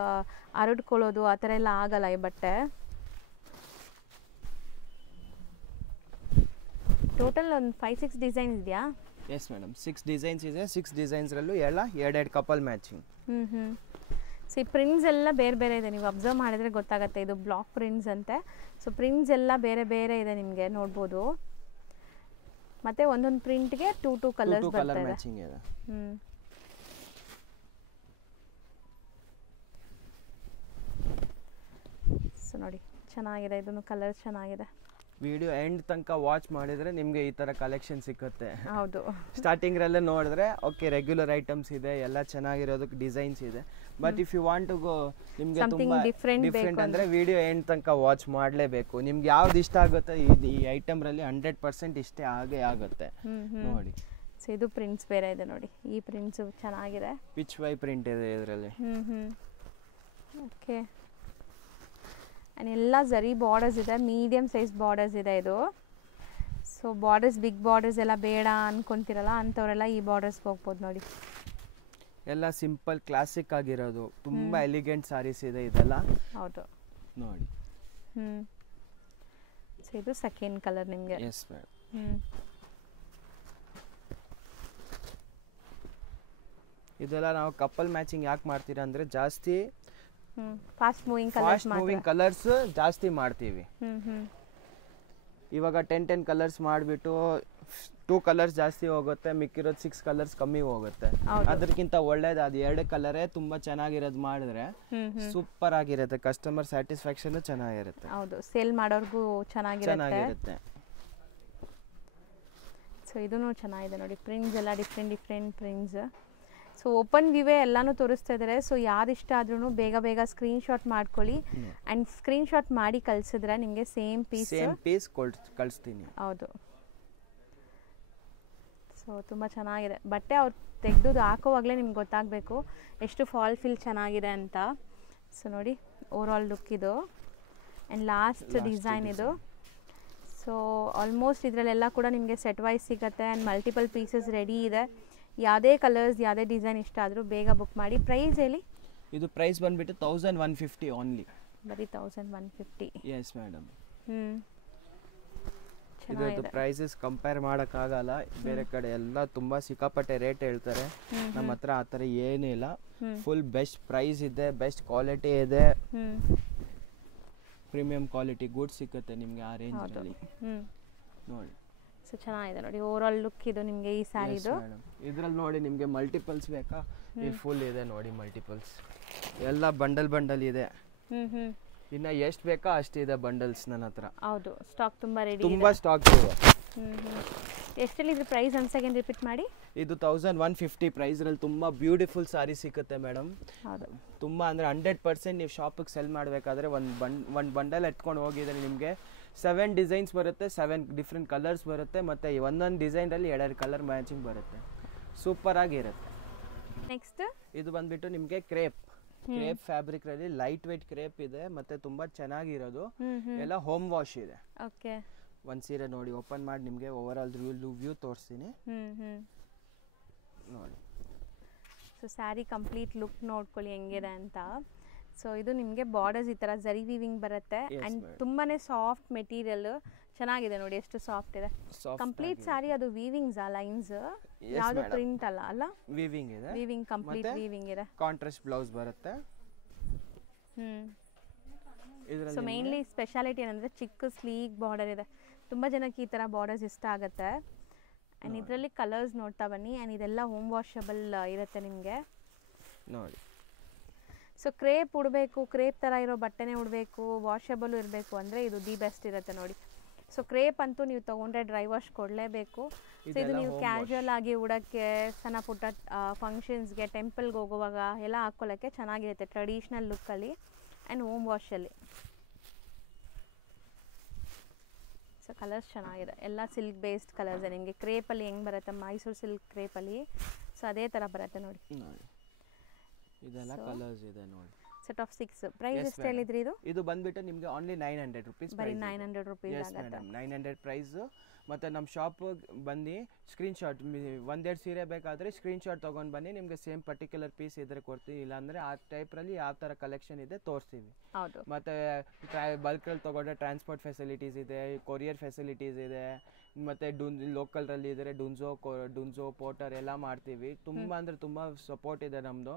ಹರಡ್ಕೊಳ್ಳೋದು ಆ ಥರ ಎಲ್ಲ ಆಗಲ್ಲ ಈ ಬಟ್ಟೆ. ಟೋಟಲ್ ಒಂದು 5-6 ಡಿಸೈನ್ ಇದೆಯಾ? ಎಸ್ ಮೇಡಮ್, 6 ಡಿಸೈನ್ಸ್ ಇದೆ. 6 ಡಿಸೈನ್ಸ್ರಲ್ಲೂ ಎಲ್ಲ ಎರಡೆರಡು ಕಪಲ್ ಮ್ಯಾಚಿಂಗ್. ಸೊ ಈ ಪ್ರಿಂಟ್ಸ್ ಎಲ್ಲ ಬೇರೆ ಬೇರೆ ಇದೆ, ನೀವು ಅಬ್ಸರ್ವ್ ಮಾಡಿದರೆ ಗೊತ್ತಾಗುತ್ತೆ. ಇದು ಬ್ಲಾಕ್ ಪ್ರಿಂಟ್ಸ್ ಅಂತೆ. ಸೊ ಪ್ರಿಂಟ್ಸ್ ಎಲ್ಲ ಬೇರೆ ಬೇರೆ ಇದೆ, ನಿಮಗೆ ನೋಡ್ಬೋದು. ಮತ್ತೆ ಒಂದೊಂದು ಪ್ರಿಂಟ್ಗೆ 2 ಕಲರ್ಸ್ ಬರ್ತದೆ. ಸೊ ನೋಡಿ ಚೆನ್ನಾಗಿದೆ, ಇದನ್ನು ಕಲರ್ ಚೆನ್ನಾಗಿದೆ. ವಿಡಿಯೋ ಎಂಡ್ ತನಕ ವಾಚ್ ಮಾಡಿದ್ರೆ ನಿಮಗೆ ಈ ತರ ಕಲೆಕ್ಷನ್ ಸಿಗುತ್ತೆ. ಹೌದು, ಸ್ಟಾರ್ಟಿಂಗ್ ರಲ್ಲೇ ನೋಡಿದ್ರೆ ಓಕೆ ರೆಗ್ಯುಲರ್ ಐಟಮ್ಸ್ ಇದೆ, ಎಲ್ಲ ಚೆನ್ನಾಗಿರೋದಕ್ಕೆ ಡಿಸೈನ್ಸ್ ಇದೆ. But if you want to go ನಿಮಗೆ ತುಂಬಾ ಡಿಫರೆಂಟ್ ಅಂದ್ರೆ ವಿಡಿಯೋ ಎಂಡ್ ತನಕ ವಾಚ್ ಮಾಡಲೇಬೇಕು. ನಿಮ್ಗೆ ಯಾವ್ದು ಇಷ್ಟ ಆಗುತ್ತೆ ಈ ಐಟಮ್ ರಲ್ಲಿ 100% ಇಷ್ಟೇ ಆಗೇ ಆಗುತ್ತೆ ನೋಡಿ. ಸೊ ಇದು ಪ್ರಿಂಟ್ಸ್ ಬೇರೆ ಇದೆ ನೋಡಿ, ಈ ಪ್ರಿಂಟ್ಸ್ ಚೆನ್ನಾಗಿದೆ. ಪಿಚ್ ವೈ ಪ್ರಿಂಟ್ ಇದೆ ಇದರಲ್ಲಿ. ಓಕೆ, ಆ್ಯಂಡ್ ಎಲ್ಲ ಝರಿ ಬಾರ್ಡರ್ಸ್ ಇದೆ, ಮೀಡಿಯಮ್ ಸೈಜ್ ಬಾರ್ಡರ್ಸ್ ಇದೆ ಇದು. ಸೊ ಬಾರ್ಡರ್ಸ್ ಬಿಗ್ ಬಾರ್ಡರ್ಸ್ ಎಲ್ಲ ಬೇಡ ಅನ್ಕೊಂತಿರಲ್ಲ ಅಂಥವರೆಲ್ಲ ಈ ಬಾರ್ಡರ್ಸ್ಗೆ ಹೋಗ್ಬೋದು ನೋಡಿ. ಎಲ್ಲ ಸಿಂಪಲ್ ಕ್ಲಾಸಿಕ್ ಆಗಿರೋದು, ತುಂಬಾ ಎಲಿಗೆಂಟ್ ಸಾರೀಸ್ ಇದೆ ಇದೆಲ್ಲ. ಹೌದು ನೋಡಿ. ಸೊ ಇದು ಸೆಕೆಂಡ್ ಕಲರ್ ನಿಮಗೆ. Yes madam. ಇದೆಲ್ಲ ನಾವು ಕಪಲ್ ಮ್ಯಾಚಿಂಗ್ ಯಾಕೆ ಮಾಡ್ತೀರಾ ಅಂದ್ರೆ ಜಾಸ್ತಿ ಫಾಸ್ಟ್ ಮೂವಿಂಗ್ ಕಲರ್ಸ್ ಜಾಸ್ತಿ ಮಾಡ್ತೀವಿ. ಇವಾಗ 10 ಕಲರ್ಸ್ ಮಾಡಿಬಿಟ್ಟು 2 ಕಲರ್ಸ್ ಜಾಸ್ತಿ ಹೋಗುತ್ತೆ, ಮಿಕ್ಕಿರೋದು 6 ಕಲರ್ಸ್ ಕಮ್ಮಿ ಹೋಗುತ್ತೆ. ಅದಕ್ಕಿಂತ ಒಳ್ಳೇದು ಅದು 2 ಕಲರೇ ತುಂಬಾ ಚೆನ್ನಾಗಿರೋದು ಮಾಡಿದ್ರೆ ಸೂಪರ್ ಆಗಿರುತ್ತೆ, ಕಸ್ಟಮರ್ ಸ್ಯಾಟಿಸ್ಫ್ಯಾಕ್ಷನ್ ಚೆನ್ನಾಗಿರುತ್ತೆ. ಹೌದು, ಸೇಲ್ ಮಾಡೋರ್ಗೂ ಚೆನ್ನಾಗಿರುತ್ತೆ. ಸೊ ಇದೂ ಚೆನ್ನಾಗಿದೆ ನೋಡಿ, ಪ್ರಿಂಟ್ಸ್ ಎಲ್ಲ ಡಿಫ್ರೆಂಟ್ ಪ್ರಿಂಟ್ಸ್. ಸೊ ಓಪನ್ ವ್ಯೂವೇ ಎಲ್ಲಾನು ತೋರಿಸ್ತಾ ಇದ್ದಾರೆ. ಸೊ ಯಾರು ಇಷ್ಟ ಆದ್ರೂ ಬೇಗ ಬೇಗ ಸ್ಕ್ರೀನ್ಶಾಟ್ ಮಾಡ್ಕೊಳ್ಳಿ ಆ್ಯಂಡ್ ಸ್ಕ್ರೀನ್ಶಾಟ್ ಮಾಡಿ ಕಳಿಸಿದ್ರೆ ನಿಮಗೆ ಸೇಮ್ ಪೀಸ್ ಕಳಿಸ್ತೀನಿ. ಹೌದು. ಸೊ ತುಂಬ ಚೆನ್ನಾಗಿದೆ ಬಟ್ಟೆ. ಅವ್ರು ತೆಗೆದು ಹಾಕೋವಾಗಲೇ ನಿಮ್ಗೆ ಗೊತ್ತಾಗಬೇಕು ಎಷ್ಟು ಫಾಲ್ ಫಿಲ್ ಚೆನ್ನಾಗಿದೆ ಅಂತ. ಸೊ ನೋಡಿ ಓವರ್ ಆಲ್ ಲುಕ್ ಇದು ಆ್ಯಂಡ್ ಲಾಸ್ಟ್ ಡಿಸೈನ್ ಇದು. ಸೊ ಆಲ್ಮೋಸ್ಟ್ ಇದರಲ್ಲೆಲ್ಲ ಕೂಡ ನಿಮಗೆ ಸೆಟ್ ವೈಸ್ ಸಿಗುತ್ತೆ ಆ್ಯಂಡ್ ಮಲ್ಟಿಪಲ್ ಪೀಸಸ್ ರೆಡಿ ಇದೆ. ಯಾವುದೇ ಕಲರ್ಸ್ ಯಾವುದೇ ಡಿಸೈನ್ ಇಷ್ಟ ಆದರೂ ಬೇಗ ಬುಕ್ ಮಾಡಿ. ಪ್ರೈಸ್ ಹೇಳಿ? ಇದು ಪ್ರೈಸ್ ಬಂದ್ಬಿಟ್ಟು 1150 ಓನ್ಲಿ. ಬರೀ 1150. Yes madam. ಇದರದ್ದು ಪ್ರೈಸಸ್ ಕಂಪೇರ್ ಮಾಡೋಕ್ಕಾಗಲ್ಲ, ಬೇರೆ ಕಡೆ ಎಲ್ಲ ತುಂಬ ಸಿಕ್ಕಾಪಟ್ಟೆ ರೇಟ್ ಹೇಳ್ತಾರೆ. ನಮ್ಮ ಹತ್ರ ಆ ಥರ ಏನಿಲ್ಲ, ಫುಲ್ ಬೆಸ್ಟ್ ಪ್ರೈಸ್ ಇದೆ, ಬೆಸ್ಟ್ ಕ್ವಾಲಿಟಿ ಇದೆ, ಪ್ರೀಮಿಯಂ ಕ್ವಾಲಿಟಿ ಗುಡ್ ಸಿಗುತ್ತೆ ನಿಮಗೆ ಆ ರೇಂಜಲ್ಲಿ ನೋಡಿ. ಸೊ ಚೆನ್ನಾಗಿದೆ ನೋಡಿ ಓವರ್ ಆಲ್ ಲುಕ್ ಇದು ನಿಮಗೆ ಈ ಸ್ಯಾರಿದು. ಇದರಲ್ಲಿ ನೋಡಿ ನಿಮಗೆ ಮಲ್ಟಿಪಲ್ಸ್ ಬೇಕಾ? ಇಲ್ಲಿ ಫುಲ್ ಇದೆ ನೋಡಿ ಮಲ್ಟಿಪಲ್ಸ್, ಎಲ್ಲ ಬಂಡಲ್ ಇದೆ. ಇನ್ನು ಎಷ್ಟು ಬೇಕಾ ಅಷ್ಟಿದೆ ಬಂಡಲ್ಸ್ ನನ್ನ ಹತ್ರ. ಹೌದು, ಸ್ಟಾಕ್ ತುಂಬ ರೆಡಿ, ತುಂಬ ಸ್ಟಾಕ್ ಇದೆ. ಎಷ್ಟಲ್ಲಿ ಇದ್ರ ಪ್ರೈಸ್ ಒಂದು ಸೆಕೆಂಡ್ ರಿಪೀಟ್ ಮಾಡಿ. ಇದು 1150 ಪ್ರೈಸ್ರಲ್ಲಿ ತುಂಬ ಬ್ಯೂಟಿಫುಲ್ ಸಾರಿ ಸಿಗುತ್ತೆ ಮೇಡಮ್. ಹೌದು, ತುಂಬ ಅಂದರೆ 100% ನೀವು ಶಾಪಿಗೆ ಸೆಲ್ ಮಾಡಬೇಕಾದ್ರೆ ಒಂದು ಬಂಡಲ್ ಎತ್ಕೊಂಡು ಹೋಗಿದ್ರೆ ನಿಮಗೆ 7 ಡಿಸೈನ್ಸ್ ಬರುತ್ತೆ, 7 ಡಿಫ್ರೆಂಟ್ ಕಲರ್ಸ್ ಬರುತ್ತೆ, ಮತ್ತು ಒಂದೊಂದು ಡಿಸೈನಲ್ಲಿ 2 ಕಲರ್ ಮ್ಯಾಚಿಂಗ್ ಬರುತ್ತೆ, ಸೂಪರ್ ಆಗಿರುತ್ತೆ. ನೆಕ್ಸ್ಟ್ ಇದು ಬಂದ್ಬಿಟ್ಟು ನಿಮಗೆ ಕ್ರೇಪ್ ಫ್ಯಾಬ್ರಿಕ್ ರಲ್ಲಿ ಲೈಟ್ ವೇಟ್ ಕ್ರೇಪ್ ಇದೆ, ಮತ್ತೆ ತುಂಬಾ ಚೆನ್ನಾಗಿರೋದು, ಎಲ್ಲ ಹೋಮ್ ವಾಶ್ ಇದೆ. ಓಕೆ, ಒಂದು ಸೀರೆ ನೋಡಿ ಓಪನ್ ಮಾಡಿ ನಿಮಗೆ ಓವರ್ ಆಲ್ ವ್ಯೂ ತೋರಿಸ್ತೀನಿ ನೋಡಿ. ಸೊ ಸ್ಯಾರಿ ಕಂಪ್ಲೀಟ್ ಲುಕ್ ನೋಡ್ಕೊಳ್ಳಿ ಹೆಂಗಿದೆ ಅಂತ. ಸೊ ಇದು ನಿಮಗೆ ಬಾರ್ಡರ್ಸ್ ಈ ಥರ ಜರಿ ವೀವಿಂಗ್ ಬರುತ್ತೆ ಆ್ಯಂಡ್ ತುಂಬಾ ಸಾಫ್ಟ್ ಮೆಟೀರಿಯಲ್, ಚೆನ್ನಾಗಿದೆ ನೋಡಿ ಎಷ್ಟು ಸಾಫ್ಟ್ ಇದೆ. ಕಂಪ್ಲೀಟ್ ಸ್ಯಾರಿ ಅದು ವೀವಿಂಗ್ಸ್ ಲೈನ್ಸ್, ಯಾವುದು ಪ್ರಿಂಟ್ ಅಲ್ಲ ಅಲ್ಲ, ವೀವಿಂಗ್ ಇದೆ. ವೀವಿಂಗ್ ಕಂಪ್ಲೀಟ್ ವೀವಿಂಗ್ ಇದೆ. ಕಾಂಟ್ರಾಸ್ಟ್ ಬ್ಲೌಸ್ ಬರುತ್ತೆ. ಸೊ ಮೇನ್ಲಿ ಸ್ಪೆಷಾಲಿಟಿ ಏನಂದರೆ ಚಿಕ್ಕ ಸ್ಲೀಕ್ ಬಾರ್ಡರ್ ಇದೆ. ತುಂಬ ಜನಕ್ಕೆ ಈ ಥರ ಬಾರ್ಡರ್ಸ್ ಇಷ್ಟ ಆಗುತ್ತೆ. ಆ್ಯಂಡ್ ಇದರಲ್ಲಿ ಕಲರ್ಸ್ ನೋಡ್ತಾ ಬನ್ನಿ. ಆ್ಯಂಡ್ ಇದೆಲ್ಲ ಹೋಮ್ ವಾಷಬಲ್ ಇರುತ್ತೆ ನಿಮಗೆ ನೋಡಿ. ಸೊ ಕ್ರೇಪ್ ಉಡಬೇಕು, ಕ್ರೇಪ್ ಥರ ಇರೋ ಬಟ್ಟೆನೇ ಉಡಬೇಕು, ವಾಷಬಲು ಇರಬೇಕು ಅಂದರೆ ಇದು ದಿ ಬೆಸ್ಟ್ ಇರುತ್ತೆ ನೋಡಿ. ಸೊ ಕ್ರೇಪ್ ಅಂತೂ ನೀವು ತೊಗೊಂಡ್ರೆ ಡ್ರೈ ವಾಶ್ ಕೊಡಲೇಬೇಕು. ಸೊ ಇದು ನೀವು ಕ್ಯಾಶುವಲ್ ಆಗಿ ಉಡೋಕ್ಕೆ, ಸಣ್ಣ ಪುಟ್ಟ ಫಂಕ್ಷನ್ಸ್ಗೆ, ಟೆಂಪಲ್ಗೆ ಹೋಗುವಾಗ ಎಲ್ಲ ಹಾಕ್ಕೊಳ್ಳೋಕ್ಕೆ ಚೆನ್ನಾಗಿರುತ್ತೆ ಟ್ರೆಡಿಷ್ನಲ್ ಲುಕ್ಕಲ್ಲಿ ಆ್ಯಂಡ್ ಹೋಮ್ ವಾಶಲ್ಲಿ. ಸೊ ಕಲರ್ಸ್ ಚೆನ್ನಾಗಿದೆ, ಎಲ್ಲ ಸಿಲ್ಕ್ ಬೇಸ್ಡ್ ಕಲರ್ಸ್. ನಿಮಗೆ ಕ್ರೇಪಲ್ಲಿ ಹೆಂಗೆ ಬರುತ್ತೆ ಮೈಸೂರು ಸಿಲ್ಕ್ ಕ್ರೇಪಲ್ಲಿ, ಸೊ ಅದೇ ಥರ ಬರುತ್ತೆ ನೋಡಿ. ಇದೆಲ್ಲ ಕಲರ್ಸ್ ಇದೆ ನೋಡಿ. ಸೆಟ್ ಆಫ್ 6 ಪ್ರೈಸ್ ಎಷ್ಟು ಹೇಳಿದ್ರಿ ಇದು? ಇದು ಬಂದ್ಬಿಟ್ಟು ನಿಮಗೆ ಓನ್ಲಿ 900 rupees. ಬರೀ 900 rupees ಆಗುತ್ತೆ. 900 ಪ್ರೈಸ್. ಮತ್ತು ನಮ್ಮ ಶಾಪ್ ಬಂದು ಸ್ಕ್ರೀನ್ಶಾಟ್, ಒಂದೆರಡು ಸೀರೆ ಬೇಕಾದರೆ ಸ್ಕ್ರೀನ್ಶಾಟ್ ತೊಗೊಂಡು ಬನ್ನಿ, ನಿಮಗೆ ಸೇಮ್ ಪರ್ಟಿಕ್ಯುಲರ್ ಪೀಸ್ ಇದ್ರೆ ಕೊಡ್ತೀವಿ. ಇಲ್ಲಾಂದರೆ ಆ ಟೈಪ್ರಲ್ಲಿ ಯಾವ ಥರ ಕಲೆಕ್ಷನ್ ಇದೆ ತೋರಿಸ್ತೀವಿ. ಹೌದು. ಮತ್ತು ಬಲ್ಕಲ್ಲಿ ತೊಗೊಂಡ್ರೆ ಟ್ರಾನ್ಸ್ಪೋರ್ಟ್ ಫೆಸಿಲಿಟೀಸ್ ಇದೆ, ಕೊರಿಯರ್ ಫೆಸಿಲಿಟೀಸ್ ಇದೆ. ಮತ್ತು ಲೋಕಲ್ರಲ್ಲಿ ಇದ್ದರೆ ಡುನ್ಸೋ ಪೋರ್ಟರ್ ಎಲ್ಲ ಮಾಡ್ತೀವಿ. ತುಂಬ ಅಂದರೆ ತುಂಬ ಸಪೋರ್ಟ್ ಇದೆ ನಮ್ಮದು.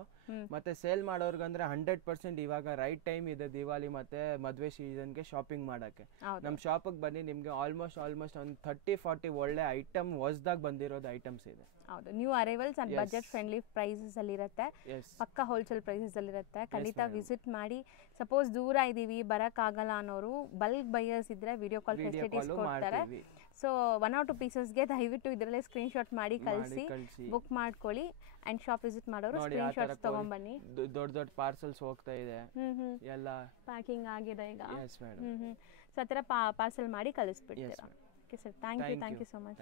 ಮತ್ತು ಸೇಲ್ ಮಾಡೋರ್ಗಂದ್ರೆ 100% ಇವಾಗ ರೈಟ್ ಟೈಮ್ ಇದೆ ದಿವಾಲಿ ಮತ್ತು ಮದುವೆ ಸೀಸನ್ಗೆ ಶಾಪಿಂಗ್ ಮಾಡೋಕ್ಕೆ. ನಮ್ಮ ಶಾಪಿಗೆ ಬನ್ನಿ, ನಿಮಗೆ ಆಲ್ಮೋಸ್ಟ್ ಒಂದು 30-40 ಒಳ್ಳೆ ಐಟಮ್ ಹೊಸದಾಗಿ ಬಂದಿರೋದು ಐಟಮ್ಸ್ ಇದೆ. ಹೌದು, new arrivals and budget friendly prices ಅಲ್ಲಿ ಇರುತ್ತೆ, ಪಕ್ಕ ಹೋಲ್ಸೇಲ್ ಪ್ರೈಸಸ್ ಅಲ್ಲಿ ಇರುತ್ತೆ. ಖಂಡಿತ ವಿಸಿಟ್ ಮಾಡಿ. ಸಪೋಸ್ ದೂರ ಇದೀವಿ ಬರೋಕ್ಕಾಗಲ್ಲ ಅನ್ನೋರು, ಬಲ್ಕ್ ಬೈಯರ್ಸ್ ಇದ್ರೆ ವಿಡಿಯೋ ಕಾಲ್ ಫೆಸಿಲಿಟೀಸ್ ಕೊಡ್ತಾರೆ. ಸೊ 1 or 2 ಪೀಸಸ್ಗೆ ದಯವಿಟ್ಟು ಇದರಲ್ಲೇ ಸ್ಕ್ರೀನ್ಶಾಟ್ ಮಾಡಿ ಕಳಿಸಿ, ಬುಕ್ ಮಾಡ್ಕೊಳ್ಳಿ. ಆ್ಯಂಡ್ ಶಾಪ್ ವಿಸಿಟ್ ಮಾಡೋರು ಸ್ಕ್ರೀನ್ಶಾಟ್ಸ್ ತೊಗೊಂಬನ್ನಿ. ದೊಡ್ಡ ಪಾರ್ಸಲ್ಸ್ ಹೋಗ್ತಾ ಇದೆ, ಎಲ್ಲ ಪ್ಯಾಕಿಂಗ್ ಆಗಿದೆ ಈಗ. ಸೊ ಆ ಥರ ಪಾರ್ಸಲ್ ಮಾಡಿ ಕಳಿಸ್ಬಿಡ್ತೀರಾ. Okay sir, thank you so much.